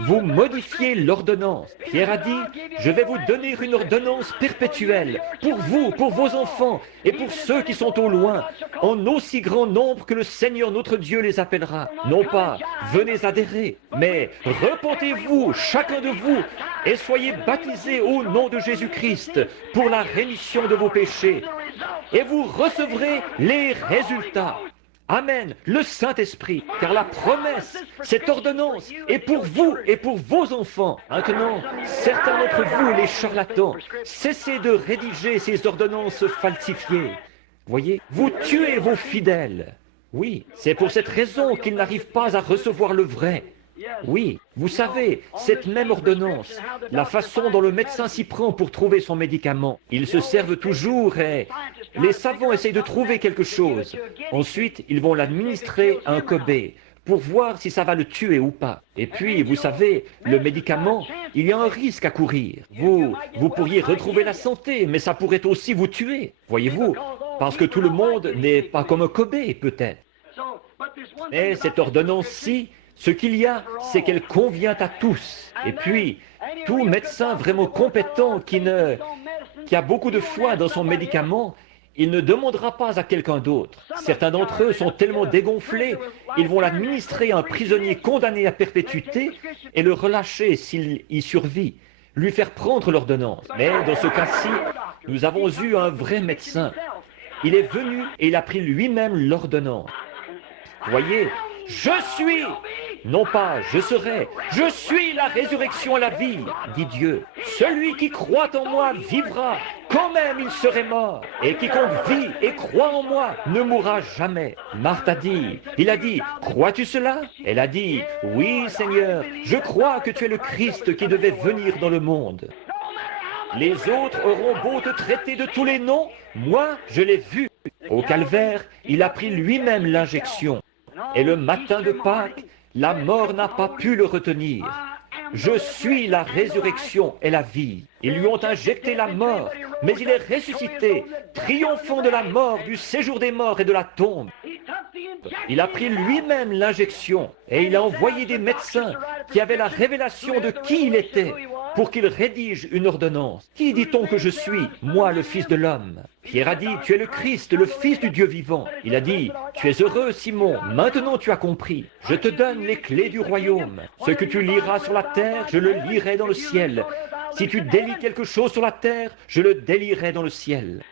Vous modifiez l'ordonnance. Pierre a dit, je vais vous donner une ordonnance perpétuelle, pour vous, pour vos enfants, et pour ceux qui sont au loin, en aussi grand nombre que le Seigneur notre Dieu les appellera. Non pas, venez adhérer, mais repentez-vous, chacun de vous, et soyez baptisés au nom de Jésus-Christ pour la rémission de vos péchés, et vous recevrez les résultats. Amen, le Saint-Esprit, car la promesse, cette ordonnance est pour vous et pour vos enfants. Maintenant, certains d'entre vous, les charlatans, cessez de rédiger ces ordonnances falsifiées. Voyez, vous tuez vos fidèles. Oui, c'est pour cette raison qu'ils n'arrivent pas à recevoir le vrai. Oui, vous savez, cette même ordonnance, la façon dont le médecin s'y prend pour trouver son médicament, ils se servent toujours et les savants essayent de trouver quelque chose. Ensuite, ils vont l'administrer à un Kobe pour voir si ça va le tuer ou pas. Et puis, vous savez, le médicament, il y a un risque à courir. Vous pourriez retrouver la santé, mais ça pourrait aussi vous tuer, voyez-vous, parce que tout le monde n'est pas comme un Kobe, peut-être. Mais cette ordonnance-ci, ce qu'il y a, c'est qu'elle convient à tous. Et puis, tout médecin vraiment compétent qui a beaucoup de foi dans son médicament, il ne demandera pas à quelqu'un d'autre. Certains d'entre eux sont tellement dégonflés, ils vont l'administrer à un prisonnier condamné à perpétuité et le relâcher s'il y survit, lui faire prendre l'ordonnance. Mais dans ce cas-ci, nous avons eu un vrai médecin. Il est venu et il a pris lui-même l'ordonnance. Voyez, je suis, non pas je serai, je suis la résurrection et la vie, dit Dieu. Celui qui croit en moi vivra, quand même il serait mort. Et quiconque vit et croit en moi ne mourra jamais. Marthe a dit, il a dit, crois-tu cela? Elle a dit, oui Seigneur, je crois que tu es le Christ qui devait venir dans le monde. Les autres auront beau te traiter de tous les noms, moi je l'ai vu. Au calvaire, il a pris lui-même l'injection. Et le matin de Pâques, la mort n'a pas pu le retenir. Je suis la résurrection et la vie. Ils lui ont injecté la mort, mais il est ressuscité, triomphant de la mort, du séjour des morts et de la tombe. Il a pris lui-même l'injection et il a envoyé des médecins qui avaient la révélation de qui il était pour qu'il rédige une ordonnance. Qui dit-on que je suis, moi le Fils de l'homme? Pierre a dit, tu es le Christ, le Fils du Dieu vivant. Il a dit, tu es heureux Simon, maintenant tu as compris. Je te donne les clés du royaume. Ce que tu liras sur la terre, je le lirai dans le ciel. Si tu délies quelque chose sur la terre, je le délierai dans le ciel.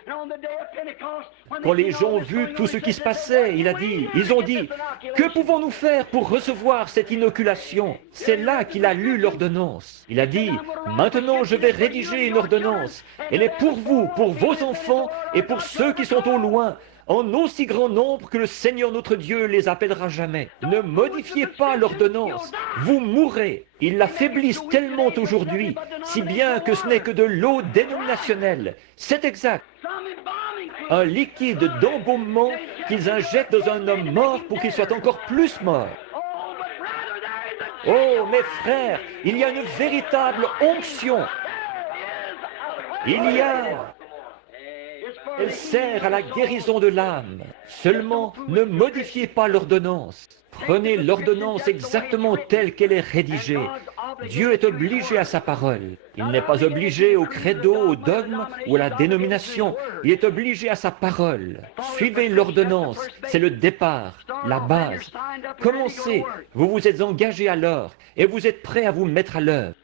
Quand les gens ont vu tout ce qui se passait, ils ont dit, que pouvons-nous faire pour recevoir cette inoculation? C'est là qu'il a lu l'ordonnance. Il a dit, maintenant je vais rédiger une ordonnance. Elle est pour vous, pour vos enfants et pour ceux qui sont au loin, en aussi grand nombre que le Seigneur notre Dieu les appellera jamais. Ne modifiez pas l'ordonnance, vous mourrez. Ils l'affaiblissent tellement aujourd'hui, si bien que ce n'est que de l'eau dénominationnelle. C'est exact. Un liquide d'embaumement qu'ils injectent dans un homme mort pour qu'il soit encore plus mort. Oh, mes frères, il y a une véritable onction. Elle sert à la guérison de l'âme. Seulement, ne modifiez pas l'ordonnance. Prenez l'ordonnance exactement telle qu'elle est rédigée. Dieu est obligé à sa parole. Il n'est pas obligé au credo, au dogme ou à la dénomination. Il est obligé à sa parole. Suivez l'ordonnance. C'est le départ, la base. Commencez. Vous vous êtes engagé alors et vous êtes prêt à vous mettre à l'œuvre.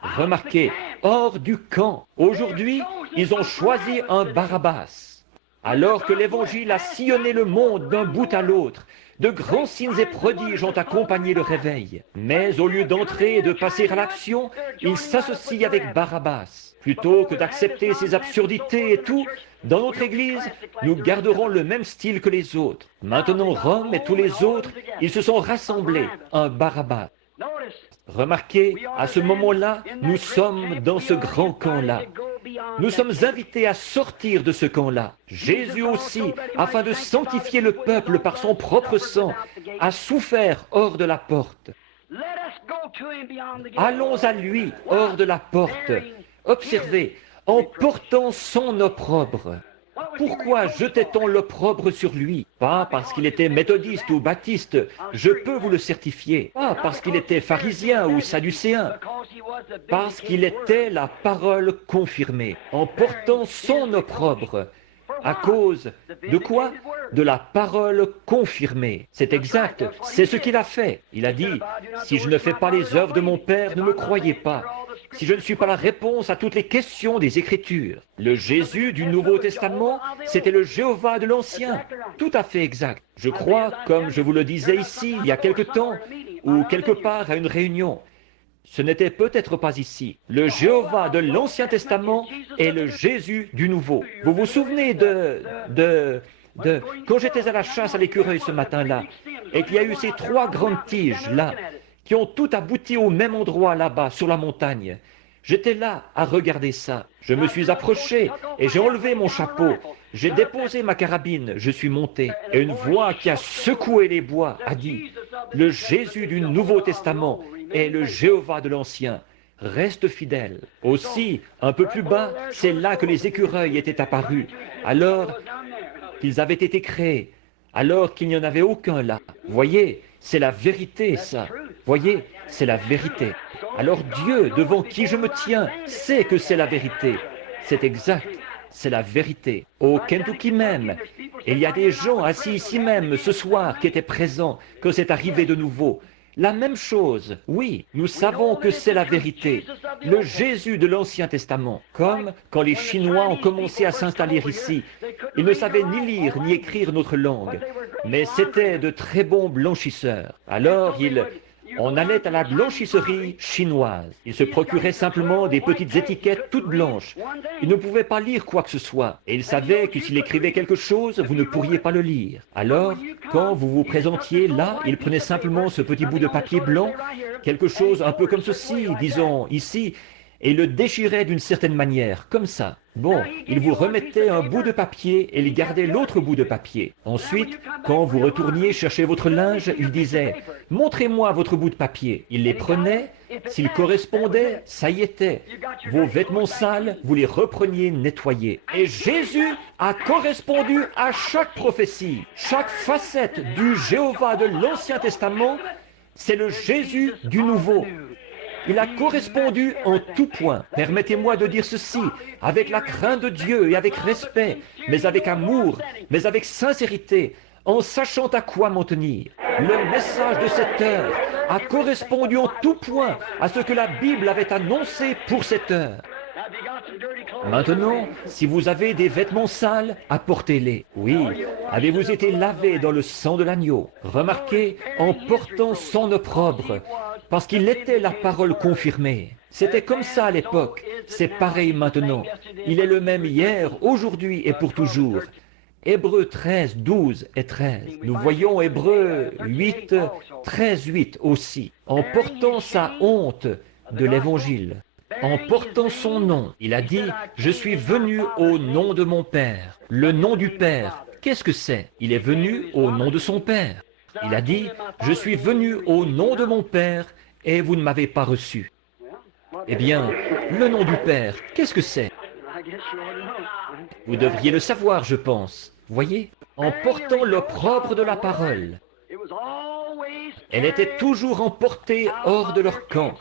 Remarquez, hors du camp. Aujourd'hui, ils ont choisi un Barabbas. Alors que l'Évangile a sillonné le monde d'un bout à l'autre, de grands signes et prodiges ont accompagné le réveil. Mais au lieu d'entrer et de passer à l'action, ils s'associent avec Barabbas. Plutôt que d'accepter ces absurdités et tout, dans notre Église, nous garderons le même style que les autres. Maintenant, Rome et tous les autres, ils se sont rassemblés, un Barabbas. Remarquez, à ce moment-là, nous sommes dans ce grand camp-là. Nous sommes invités à sortir de ce camp-là. Jésus aussi, afin de sanctifier le peuple par son propre sang, a souffert hors de la porte. Allons à lui hors de la porte. Observez, en portant son opprobre. Pourquoi jetait-on l'opprobre sur lui? Pas parce qu'il était méthodiste ou baptiste, je peux vous le certifier. Pas parce qu'il était pharisien ou sadducéen. Parce qu'il était la parole confirmée, en portant son opprobre. À cause de quoi? De la parole confirmée. C'est exact, c'est ce qu'il a fait. Il a dit, si je ne fais pas les œuvres de mon Père, ne me croyez pas. Si je ne suis pas la réponse à toutes les questions des Écritures. Le Jésus du Nouveau Testament, c'était le Jéhovah de l'Ancien. Tout à fait exact. Je crois, comme je vous le disais ici, il y a quelque temps, ou quelque part à une réunion. Ce n'était peut-être pas ici. Le Jéhovah de l'Ancien Testament est le Jésus du Nouveau. Vous vous souvenez quand j'étais à la chasse à l'écureuil ce matin-là, et qu'il y a eu ces 3 grandes tiges là, qui ont tout abouti au même endroit là-bas, sur la montagne. J'étais là à regarder ça. Je me suis approché et j'ai enlevé mon chapeau. J'ai déposé ma carabine, je suis monté. Et une voix qui a secoué les bois a dit, « Le Jésus du Nouveau Testament est le Jéhovah de l'Ancien. Reste fidèle. » Aussi, un peu plus bas, c'est là que les écureuils étaient apparus, alors qu'ils avaient été créés, alors qu'il n'y en avait aucun là. Voyez, c'est la vérité, ça. Voyez, c'est la vérité. Alors Dieu, devant qui je me tiens, sait que c'est la vérité. C'est exact, c'est la vérité. Au Kentucky même, il y a des gens assis ici même ce soir qui étaient présents quand c'est arrivé de nouveau. La même chose, oui, nous savons que c'est la vérité. Le Jésus de l'Ancien Testament, comme quand les Chinois ont commencé à s'installer ici. Ils ne savaient ni lire ni écrire notre langue, mais c'étaient de très bons blanchisseurs. Alors on allait à la blanchisserie chinoise. Ils se procuraient simplement des petites étiquettes toutes blanches. Ils ne pouvaient pas lire quoi que ce soit. Et ils savaient que s'il écrivait quelque chose, vous ne pourriez pas le lire. Alors, quand vous vous présentiez là, ils prenaient simplement ce petit bout de papier blanc, quelque chose un peu comme ceci, disons ici, et le déchiraient d'une certaine manière, comme ça. Bon, il vous remettait un bout de papier et il gardait l'autre bout de papier. Ensuite, quand vous retourniez chercher votre linge, il disait « Montrez-moi votre bout de papier ». Il les prenait, s'ils correspondaient, ça y était. Vos vêtements sales, vous les repreniez nettoyés. Et Jésus a correspondu à chaque prophétie, chaque facette du Jéhovah de l'Ancien Testament, c'est le Jésus du Nouveau. Il a correspondu en tout point. Permettez-moi de dire ceci, avec la crainte de Dieu et avec respect, mais avec amour, mais avec sincérité, en sachant à quoi m'en tenir. Le message de cette heure a correspondu en tout point à ce que la Bible avait annoncé pour cette heure. Maintenant, si vous avez des vêtements sales, apportez-les. Oui, avez-vous été lavé dans le sang de l'agneau? Remarquez, en portant son opprobre, parce qu'il était la parole confirmée. C'était comme ça à l'époque, c'est pareil maintenant. Il est le même hier, aujourd'hui et pour toujours. Hébreux 13, 12 et 13. Nous voyons Hébreux 8, 13, 8 aussi. En portant sa honte de l'Évangile, en portant son nom, il a dit « Je suis venu au nom de mon Père ». Le nom du Père, qu'est-ce que c'est? Il est venu au nom de son Père. Il a dit « Je suis venu au nom de mon Père et vous ne m'avez pas reçu ». Eh bien, le nom du Père, qu'est-ce que c'est? Vous devriez le savoir, je pense. Voyez, en portant l'opprobre de la parole, elle était toujours emportée hors de leur camp.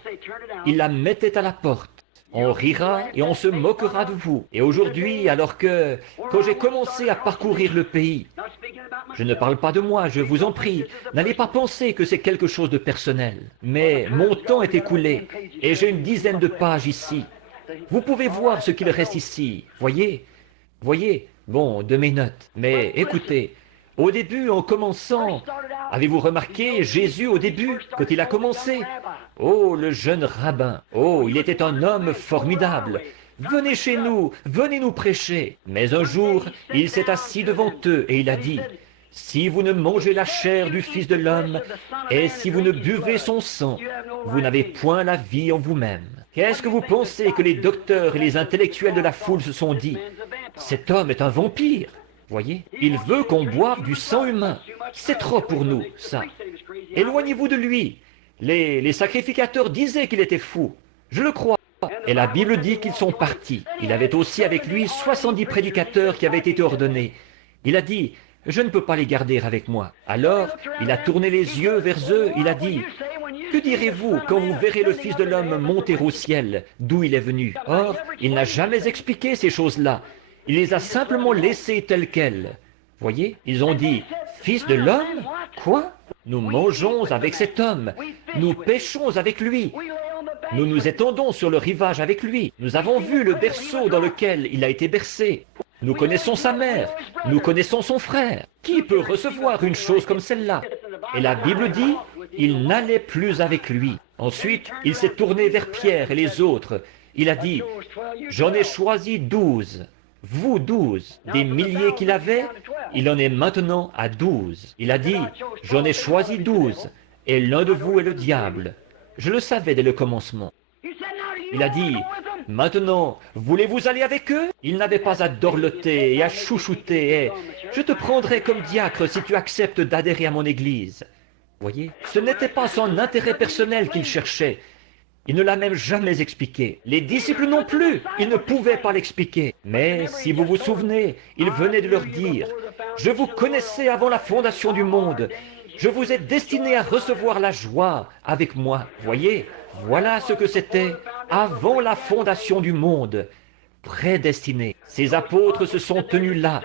Ils la mettaient à la porte. On rira et on se moquera de vous. Et aujourd'hui, alors que, quand j'ai commencé à parcourir le pays, je ne parle pas de moi, je vous en prie, n'allez pas penser que c'est quelque chose de personnel. Mais mon temps est écoulé et j'ai une dizaine de pages ici. Vous pouvez voir ce qu'il reste ici, voyez? Voyez? Bon, de mes notes. Mais écoutez, au début, en commençant, avez-vous remarqué Jésus au début, quand il a commencé? Oh, le jeune rabbin. Oh, il était un homme formidable. Venez chez nous, venez nous prêcher. Mais un jour, il s'est assis devant eux et il a dit, si vous ne mangez la chair du Fils de l'homme et si vous ne buvez son sang, vous n'avez point la vie en vous-même. Qu'est-ce que vous pensez que les docteurs et les intellectuels de la foule se sont dit? Cet homme est un vampire. Voyez, il veut qu'on boive du sang humain. C'est trop pour nous, ça. Éloignez-vous de lui. Les sacrificateurs disaient qu'il était fou. Je le crois. Et la Bible dit qu'ils sont partis. Il avait aussi avec lui 70 prédicateurs qui avaient été ordonnés. Il a dit, je ne peux pas les garder avec moi. Alors, il a tourné les yeux vers eux, il a dit, que direz-vous quand vous verrez le Fils de l'homme monter au ciel, d'où il est venu? Or, il n'a jamais expliqué ces choses-là. Il les a simplement laissées telles quelles. Voyez, ils ont dit, Fils de l'homme? Quoi? Nous mangeons avec cet homme. Nous pêchons avec lui. Nous nous étendons sur le rivage avec lui. Nous avons vu le berceau dans lequel il a été bercé. Nous connaissons sa mère. Nous connaissons son frère. Qui peut recevoir une chose comme celle-là? Et la Bible dit, il n'allait plus avec lui. Ensuite, il s'est tourné vers Pierre et les autres. Il a dit, j'en ai choisi 12. Vous 12, des milliers qu'il avait, il en est maintenant à 12. Il a dit, j'en ai choisi 12, et l'un de vous est le diable. Je le savais dès le commencement. Il a dit, maintenant, voulez-vous aller avec eux? Il n'avait pas à dorloter et à chouchouter, et je te prendrai comme diacre si tu acceptes d'adhérer à mon église. Voyez, ce n'était pas son intérêt personnel qu'il cherchait. Il ne l'a même jamais expliqué. Les disciples non plus, ils ne pouvaient pas l'expliquer. Mais si vous vous souvenez, il venait de leur dire, « Je vous connaissais avant la fondation du monde. Je vous ai destiné à recevoir la joie avec moi. » Voyez, voilà ce que c'était avant la fondation du monde. Prédestiné. Ces apôtres se sont tenus là,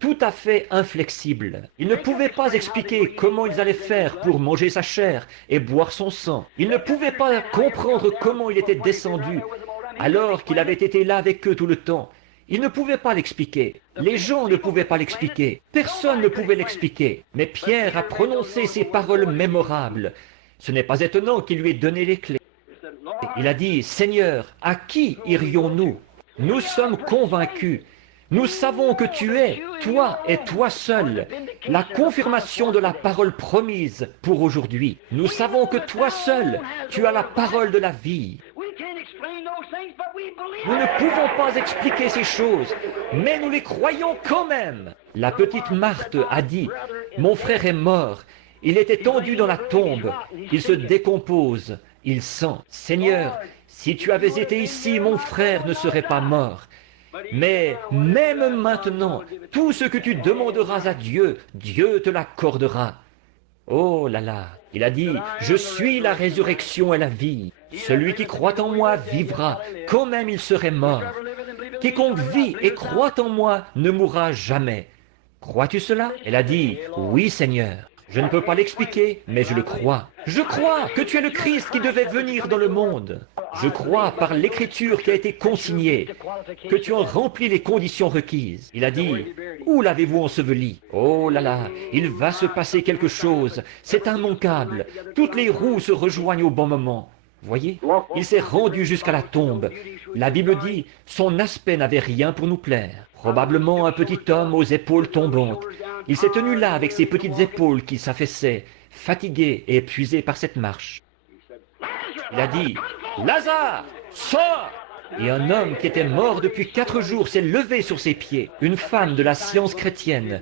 tout à fait inflexibles. Ils ne pouvaient pas expliquer comment ils allaient faire pour manger sa chair et boire son sang. Ils ne pouvaient pas comprendre comment il était descendu alors qu'il avait été là avec eux tout le temps. Ils ne pouvaient pas l'expliquer. Les gens ne pouvaient pas l'expliquer. Personne ne pouvait l'expliquer. Mais Pierre a prononcé ces paroles mémorables. Ce n'est pas étonnant qu'il lui ait donné les clés. Il a dit, « Seigneur, à qui irions-nous? Nous sommes convaincus. Nous savons que tu es, toi et toi seul, la confirmation de la parole promise pour aujourd'hui. Nous savons que toi seul, tu as la parole de la vie. Nous ne pouvons pas expliquer ces choses, mais nous les croyons quand même. » La petite Marthe a dit, « Mon frère est mort. Il est étendu dans la tombe. Il se décompose. Il sent. Seigneur, si tu avais été ici, mon frère ne serait pas mort. Mais même maintenant, tout ce que tu demanderas à Dieu, Dieu te l'accordera. » Oh là là, il a dit, « Je suis la résurrection et la vie. Celui qui croit en moi vivra, quand même il serait mort. Quiconque vit et croit en moi ne mourra jamais. Crois-tu cela? Elle a dit, oui Seigneur. Je ne peux pas l'expliquer, mais je le crois. Je crois que tu es le Christ qui devait venir dans le monde. Je crois par l'écriture qui a été consignée que tu as rempli les conditions requises. Il a dit, où l'avez-vous enseveli? Oh là là, il va se passer quelque chose. C'est immanquable. Toutes les roues se rejoignent au bon moment. Voyez, il s'est rendu jusqu'à la tombe. La Bible dit, son aspect n'avait rien pour nous plaire. Probablement un petit homme aux épaules tombantes. Il s'est tenu là avec ses petites épaules qui s'affaissaient, fatigué et épuisé par cette marche. Il a dit, Lazare, sors! Et un homme qui était mort depuis 4 jours s'est levé sur ses pieds. Une femme de la science chrétienne.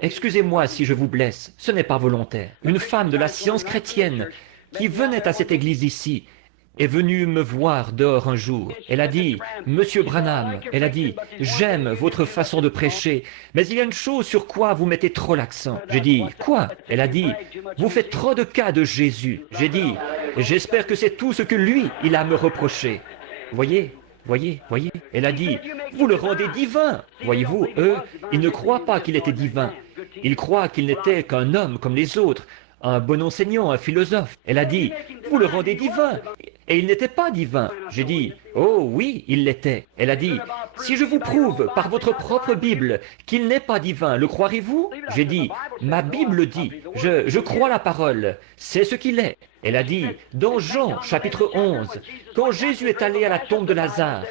Excusez-moi si je vous blesse, ce n'est pas volontaire. Une femme de la science chrétienne qui venait à cette église ici est venue me voir dehors un jour. Elle a dit, Monsieur Branham, elle a dit, j'aime votre façon de prêcher, mais il y a une chose sur quoi vous mettez trop l'accent. J'ai dit, quoi? Elle a dit, vous faites trop de cas de Jésus. J'ai dit, j'espère que c'est tout ce que lui, il a à me reprocher. Voyez? Voyez, voyez, elle a dit, vous le rendez divin. Voyez-vous, eux, ils ne croient pas qu'il était divin. Ils croient qu'il n'était qu'un homme comme les autres, un bon enseignant, un philosophe. Elle a dit, vous le rendez divin. Et il n'était pas divin. J'ai dit, oh oui, il l'était. Elle a dit, si je vous prouve par votre propre Bible qu'il n'est pas divin, le croirez-vous? J'ai dit, ma Bible dit, je crois la parole, c'est ce qu'il est. Elle a dit, dans Jean chapitre 11, quand Jésus est allé à la tombe de Lazare,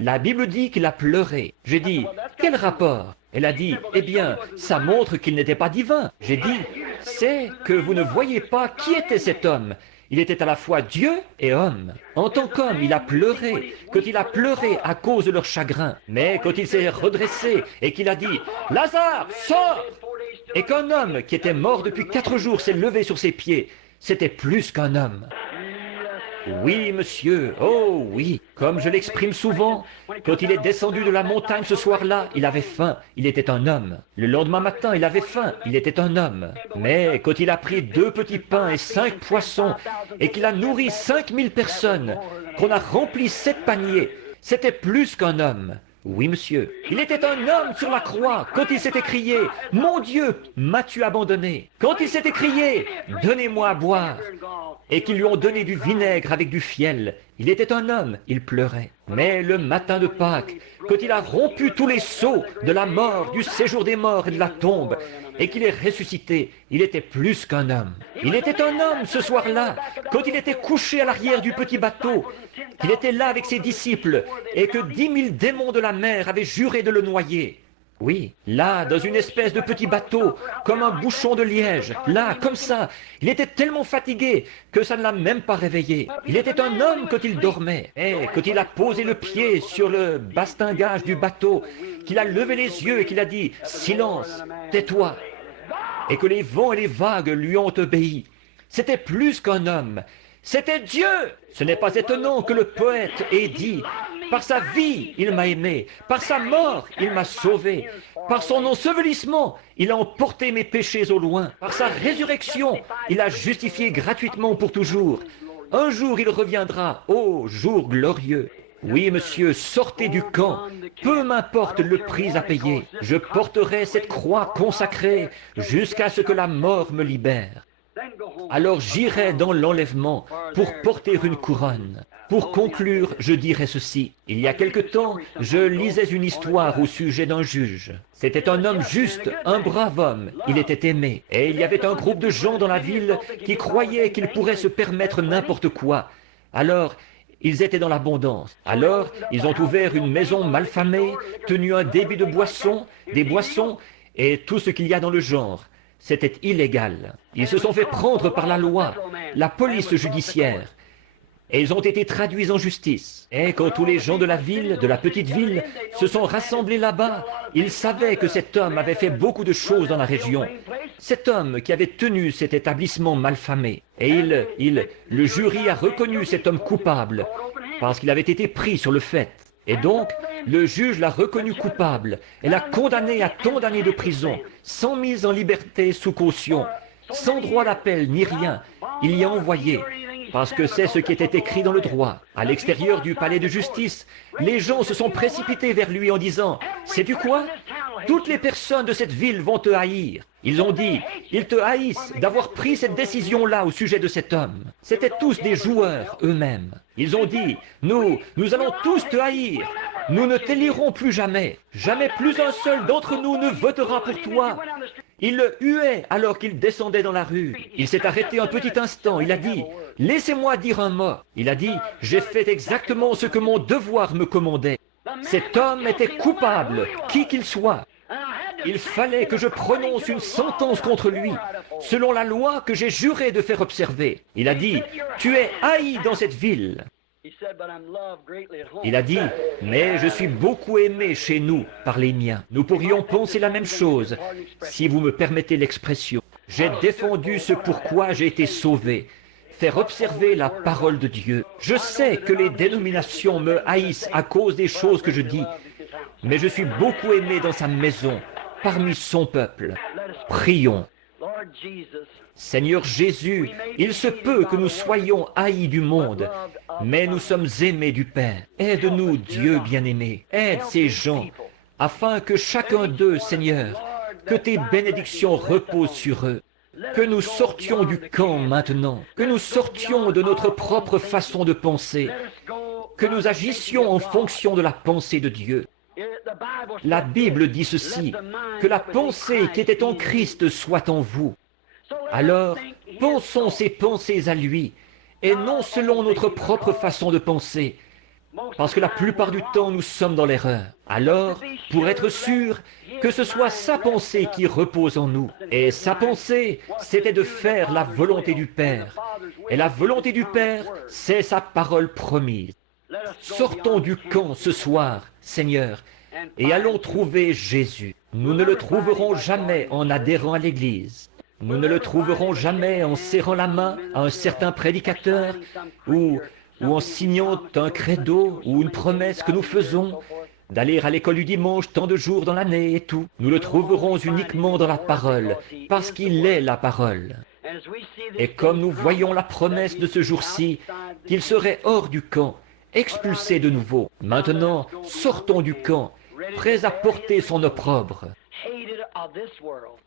la Bible dit qu'il a pleuré. J'ai dit, quel rapport? Elle a dit, eh bien, ça montre qu'il n'était pas divin. J'ai dit, c'est que vous ne voyez pas qui était cet homme. Il était à la fois Dieu et homme. En tant qu'homme, il a pleuré, quand il a pleuré à cause de leur chagrin. Mais quand il s'est redressé et qu'il a dit, Lazare, sors! Et qu'un homme qui était mort depuis 4 jours s'est levé sur ses pieds, c'était plus qu'un homme. Oui, monsieur, oh oui. Comme je l'exprime souvent, quand il est descendu de la montagne ce soir-là, il avait faim, il était un homme. Le lendemain matin, il avait faim, il était un homme. Mais quand il a pris 2 petits pains et 5 poissons, et qu'il a nourri 5000 personnes, qu'on a rempli 7 paniers, c'était plus qu'un homme. Oui, monsieur. Il était un homme sur la croix quand il s'est écrié « Mon Dieu, m'as-tu abandonné ?» Quand il s'est écrié « Donnez-moi à boire » et qu'ils lui ont donné du vinaigre avec du fiel. Il était un homme, il pleurait. Mais le matin de Pâques, quand il a rompu tous les sceaux de la mort, du séjour des morts et de la tombe, et qu'il est ressuscité, il était plus qu'un homme. Il était un homme ce soir-là, quand il était couché à l'arrière du petit bateau, qu'il était là avec ses disciples, et que 10 000 démons de la mer avaient juré de le noyer. Oui, là, dans une espèce de petit bateau, comme un bouchon de liège, là, comme ça. Il était tellement fatigué que ça ne l'a même pas réveillé. Il était un homme quand il dormait. Et quand il a posé le pied sur le bastingage du bateau, qu'il a levé les yeux et qu'il a dit « Silence, tais-toi » et que les vents et les vagues lui ont obéi, c'était plus qu'un homme. C'était Dieu. Ce n'est pas étonnant que le poète ait dit « Par sa vie, il m'a aimé. Par sa mort, il m'a sauvé. Par son ensevelissement, il a emporté mes péchés au loin. Par sa résurrection, il a justifié gratuitement pour toujours. Un jour, il reviendra. Ô jour glorieux. Oui, monsieur, sortez du camp. Peu m'importe le prix à payer. Je porterai cette croix consacrée jusqu'à ce que la mort me libère. Alors j'irai dans l'enlèvement pour porter une couronne. Pour conclure, je dirai ceci. Il y a quelque temps, je lisais une histoire au sujet d'un juge. C'était un homme juste, un brave homme. Il était aimé. Et il y avait un groupe de gens dans la ville qui croyaient qu'ils pourraient se permettre n'importe quoi. Alors, ils étaient dans l'abondance. Alors, ils ont ouvert une maison malfamée, tenu un débit de boissons, des boissons et tout ce qu'il y a dans le genre. C'était illégal. Ils se sont fait prendre par la loi, la police judiciaire. Et ils ont été traduits en justice. Et quand tous les gens de la ville, de la petite ville, se sont rassemblés là-bas, ils savaient que cet homme avait fait beaucoup de choses dans la région. Cet homme qui avait tenu cet établissement malfamé. Et le jury a reconnu cet homme coupable, parce qu'il avait été pris sur le fait. Et donc, le juge l'a reconnu coupable et l'a condamné à tant d'années de prison, sans mise en liberté sous caution, sans droit d'appel ni rien. Il y a envoyé. parce que c'est ce qui était écrit dans le droit. À l'extérieur du palais de justice, les gens se sont précipités vers lui en disant, « Sais-tu quoi? Toutes les personnes de cette ville vont te haïr. » Ils ont dit, « Ils te haïssent d'avoir pris cette décision-là au sujet de cet homme. » C'étaient tous des joueurs eux-mêmes. Ils ont dit, « Nous allons tous te haïr. Nous ne t'élirons plus jamais. Jamais plus un seul d'entre nous ne votera pour toi. » Il le huait alors qu'il descendait dans la rue. Il s'est arrêté un petit instant. Il a dit, « Laissez-moi dire un mot. » Il a dit, « J'ai fait exactement ce que mon devoir me commandait. » Cet homme était coupable, qui qu'il soit. Il fallait que je prononce une sentence contre lui, selon la loi que j'ai juré de faire observer. Il a dit, « Tu es haï dans cette ville. » Il a dit, « Mais je suis beaucoup aimé chez nous par les miens. » Nous pourrions penser la même chose, si vous me permettez l'expression. J'ai défendu ce pourquoi j'ai été sauvé, faire observer la parole de Dieu. Je sais que les dénominations me haïssent à cause des choses que je dis, mais je suis beaucoup aimé dans sa maison, parmi son peuple. Prions. Seigneur Jésus, il se peut que nous soyons haïs du monde, mais nous sommes aimés du Père. Aide-nous, Dieu bien-aimé. Aide ces gens, afin que chacun d'eux, Seigneur, que tes bénédictions reposent sur eux. Que nous sortions du camp maintenant, que nous sortions de notre propre façon de penser, que nous agissions en fonction de la pensée de Dieu. La Bible dit ceci, que la pensée qui était en Christ soit en vous. Alors, pensons ces pensées à lui, et non selon notre propre façon de penser, parce que la plupart du temps nous sommes dans l'erreur. Alors, pour être sûr que ce soit sa pensée qui repose en nous, et sa pensée, c'était de faire la volonté du Père, et la volonté du Père, c'est sa parole promise. Sortons du camp ce soir, Seigneur, et allons trouver Jésus. Nous ne le trouverons jamais en adhérant à l'Église. Nous ne le trouverons jamais en serrant la main à un certain prédicateur ou en signant un credo ou une promesse que nous faisons d'aller à l'école du dimanche tant de jours dans l'année et tout. Nous le trouverons uniquement dans la parole, parce qu'il est la parole. Et comme nous voyons la promesse de ce jour-ci, qu'il serait hors du camp, expulsé de nouveau. Maintenant, sortons du camp, prêts à porter son opprobre.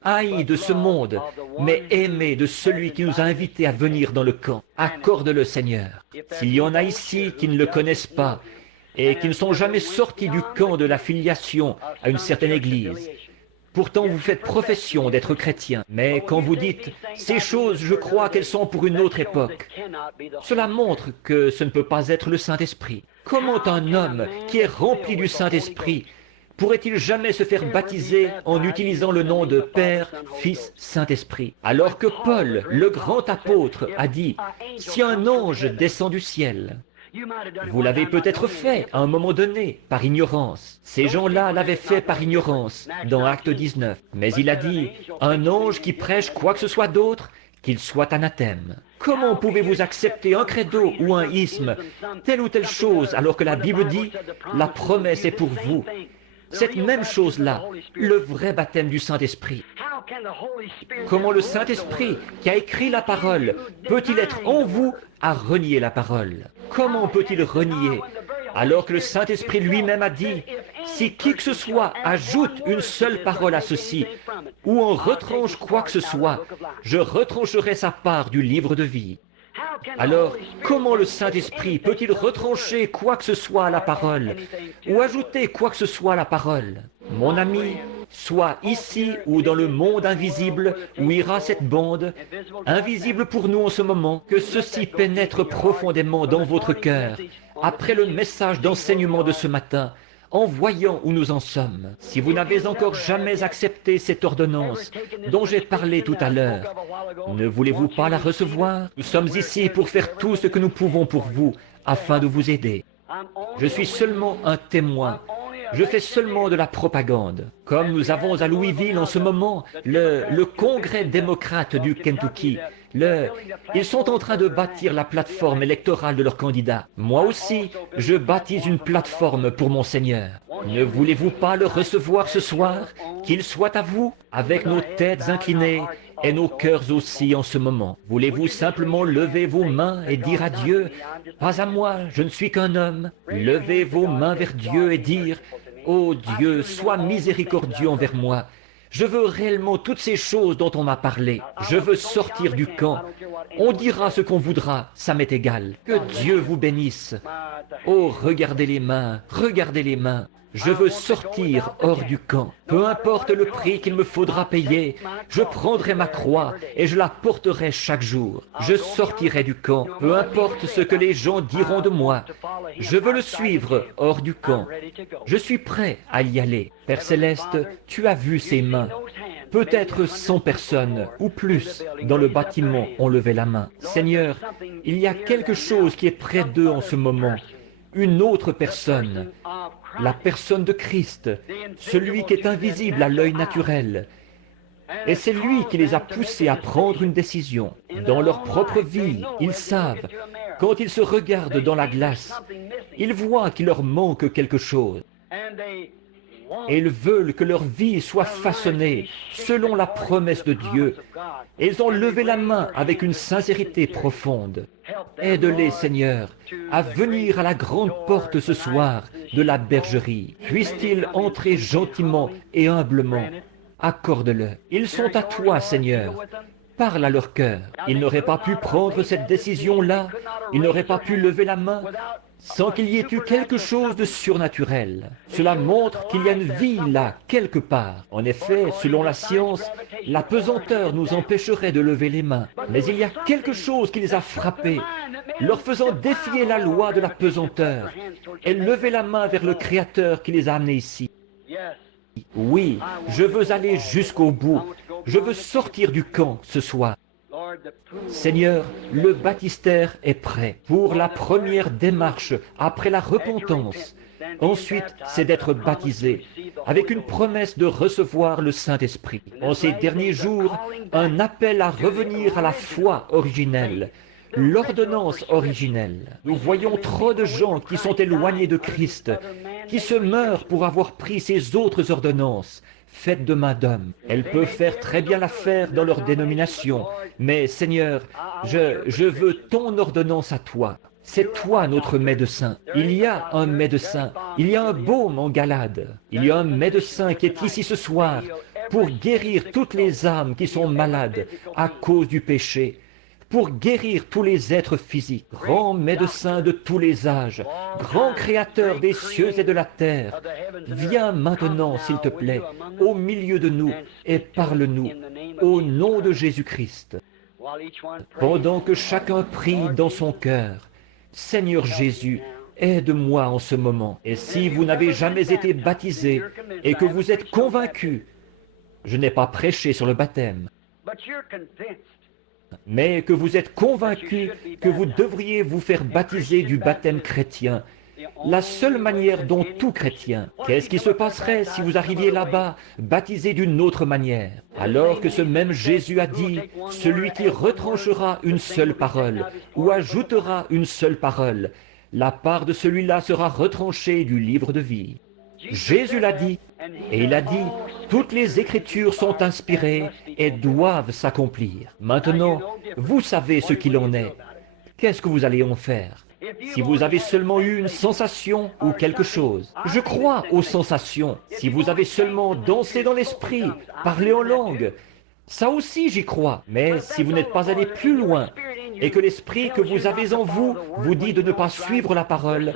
Haï de ce monde, mais aimé de celui qui nous a invités à venir dans le camp. Accorde-le, Seigneur. S'il y en a ici qui ne le connaissent pas et qui ne sont jamais sortis du camp de la filiation à une certaine église, pourtant vous faites profession d'être chrétien, mais quand vous dites « ces choses, je crois qu'elles sont pour une autre époque », cela montre que ce ne peut pas être le Saint-Esprit. Comment un homme qui est rempli du Saint-Esprit pourrait-il jamais se faire baptiser en utilisant le nom de Père, Fils, Saint-Esprit? Alors que Paul, le grand apôtre, a dit « Si un ange descend du ciel », vous l'avez peut-être fait à un moment donné, par ignorance. Ces gens-là l'avaient fait par ignorance, dans Acte 19. Mais il a dit « Un ange qui prêche quoi que ce soit d'autre, qu'il soit anathème ». Comment pouvez-vous accepter un credo ou un isme, telle ou telle chose, alors que la Bible dit « La promesse est pour vous ». Cette même chose-là, le vrai baptême du Saint-Esprit. Comment le Saint-Esprit, qui a écrit la parole, peut-il être en vous à renier la parole? Comment peut-il renier, alors que le Saint-Esprit lui-même a dit, si qui que ce soit ajoute une seule parole à ceci, ou en retranche quoi que ce soit, je retrancherai sa part du livre de vie. Alors, comment le Saint-Esprit peut-il retrancher quoi que ce soit à la parole, ou ajouter quoi que ce soit à la parole? Mon ami, soit ici ou dans le monde invisible où ira cette bande, invisible pour nous en ce moment, que ceci pénètre profondément dans votre cœur, après le message d'enseignement de ce matin, en voyant où nous en sommes. Si vous n'avez encore jamais accepté cette ordonnance dont j'ai parlé tout à l'heure, ne voulez-vous pas la recevoir? Nous sommes ici pour faire tout ce que nous pouvons pour vous, afin de vous aider. Je suis seulement un témoin. Je fais seulement de la propagande. Comme nous avons à Louisville en ce moment le congrès démocrate du Kentucky. Ils sont en train de bâtir la plateforme électorale de leur candidat. Moi aussi, je baptise une plateforme pour mon Seigneur. Ne voulez-vous pas le recevoir ce soir, qu'il soit à vous, avec nos têtes inclinées et nos cœurs aussi en ce moment. Voulez-vous simplement lever vos mains et dire à Dieu, « Pas à moi, je ne suis qu'un homme. » Levez vos mains vers Dieu et dire, « Ô Dieu, sois miséricordieux envers moi. Je veux réellement toutes ces choses dont on m'a parlé. Je veux sortir du camp. On dira ce qu'on voudra, ça m'est égal. Que Dieu vous bénisse. Oh, regardez les mains, regardez les mains. Je veux sortir hors du camp. Peu importe le prix qu'il me faudra payer, je prendrai ma croix et je la porterai chaque jour. Je sortirai du camp, peu importe ce que les gens diront de moi. Je veux le suivre hors du camp. Je suis prêt à y aller. Père Céleste, tu as vu ces mains. Peut-être 100 personnes ou plus dans le bâtiment ont levé la main. Seigneur, il y a quelque chose qui est près d'eux en ce moment. Une autre personne, la personne de Christ, celui qui est invisible à l'œil naturel. Et c'est lui qui les a poussés à prendre une décision. Dans leur propre vie, ils savent, quand ils se regardent dans la glace, ils voient qu'il leur manque quelque chose. Et ils veulent que leur vie soit façonnée selon la promesse de Dieu. Et ils ont levé la main avec une sincérité profonde. Aide-les, Seigneur, à venir à la grande porte ce soir de la bergerie. Puissent-ils entrer gentiment et humblement. Accorde-le. Ils sont à toi, Seigneur. Parle à leur cœur. Ils n'auraient pas pu prendre cette décision-là. Ils n'auraient pas pu lever la main sans qu'il y ait eu quelque chose de surnaturel. Cela montre qu'il y a une vie là, quelque part. En effet, selon la science, la pesanteur nous empêcherait de lever les mains. Mais il y a quelque chose qui les a frappés, leur faisant défier la loi de la pesanteur et lever la main vers le Créateur qui les a amenés ici. Oui, je veux aller jusqu'au bout. Je veux sortir du camp ce soir. Seigneur, le baptistère est prêt pour la première démarche après la repentance. Ensuite, c'est d'être baptisé avec une promesse de recevoir le Saint-Esprit. En ces derniers jours, un appel à revenir à la foi originelle, l'ordonnance originelle. Nous voyons trop de gens qui sont éloignés de Christ, qui se meurent pour avoir pris ces autres ordonnances, faites de main d'homme. Elles peuvent faire très bien l'affaire dans leur dénomination, mais Seigneur, je veux ton ordonnance à toi. C'est toi notre médecin. Il y a un médecin, il y a un baume en Galade. Il y a un médecin qui est ici ce soir pour guérir toutes les âmes qui sont malades à cause du péché, pour guérir tous les êtres physiques, grand médecin de tous les âges, grand créateur des cieux et de la terre. Viens maintenant, s'il te plaît, au milieu de nous et parle-nous, au nom de Jésus-Christ. Pendant que chacun prie dans son cœur, Seigneur Jésus, aide-moi en ce moment. Et si vous n'avez jamais été baptisé et que vous êtes convaincu, je n'ai pas prêché sur le baptême, mais que vous êtes convaincu que vous devriez vous faire baptiser du baptême chrétien, la seule manière dont tout chrétien, qu'est-ce qui se passerait si vous arriviez là-bas, baptisé d'une autre manière? Alors que ce même Jésus a dit, celui qui retranchera une seule parole, ou ajoutera une seule parole, la part de celui-là sera retranchée du livre de vie. Jésus l'a dit, et il a dit, toutes les Écritures sont inspirées et doivent s'accomplir. Maintenant, vous savez ce qu'il en est. Qu'est-ce que vous allez en faire? Si vous avez seulement eu une sensation ou quelque chose, je crois aux sensations. Si vous avez seulement dansé dans l'esprit, parlé en langue, ça aussi j'y crois. Mais si vous n'êtes pas allé plus loin et que l'esprit que vous avez en vous vous dit de ne pas suivre la parole,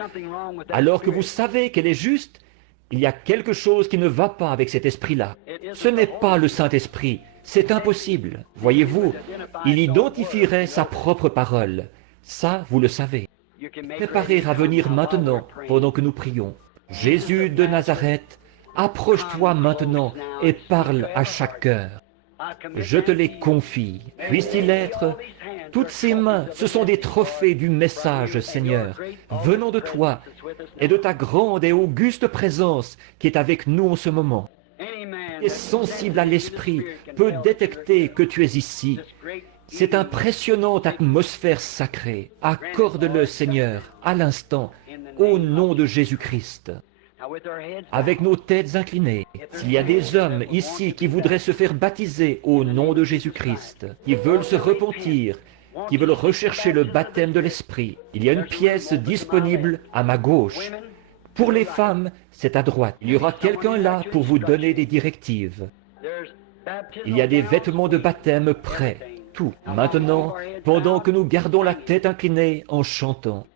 alors que vous savez qu'elle est juste, il y a quelque chose qui ne va pas avec cet esprit-là. Ce n'est pas le Saint-Esprit, c'est impossible. Voyez-vous, il identifierait sa propre parole. Ça, vous le savez. Préparez à venir maintenant, pendant que nous prions. Jésus de Nazareth, approche-toi maintenant et parle à chaque cœur. Je te les confie. Puisse-t-il être? Toutes ces mains, ce sont des trophées du message, Seigneur, venant de toi et de ta grande et auguste présence qui est avec nous en ce moment. Et sensible à l'esprit peut détecter que tu es ici. Cette impressionnante atmosphère sacrée, accorde-le, Seigneur, à l'instant, au nom de Jésus-Christ. avec nos têtes inclinées. S'il y a des hommes ici qui voudraient se faire baptiser au nom de Jésus-Christ, qui veulent se repentir, qui veulent rechercher le baptême de l'Esprit, il y a une pièce disponible à ma gauche. Pour les femmes, c'est à droite. Il y aura quelqu'un là pour vous donner des directives. Il y a des vêtements de baptême prêts, tout. Maintenant, pendant que nous gardons la tête inclinée en chantant,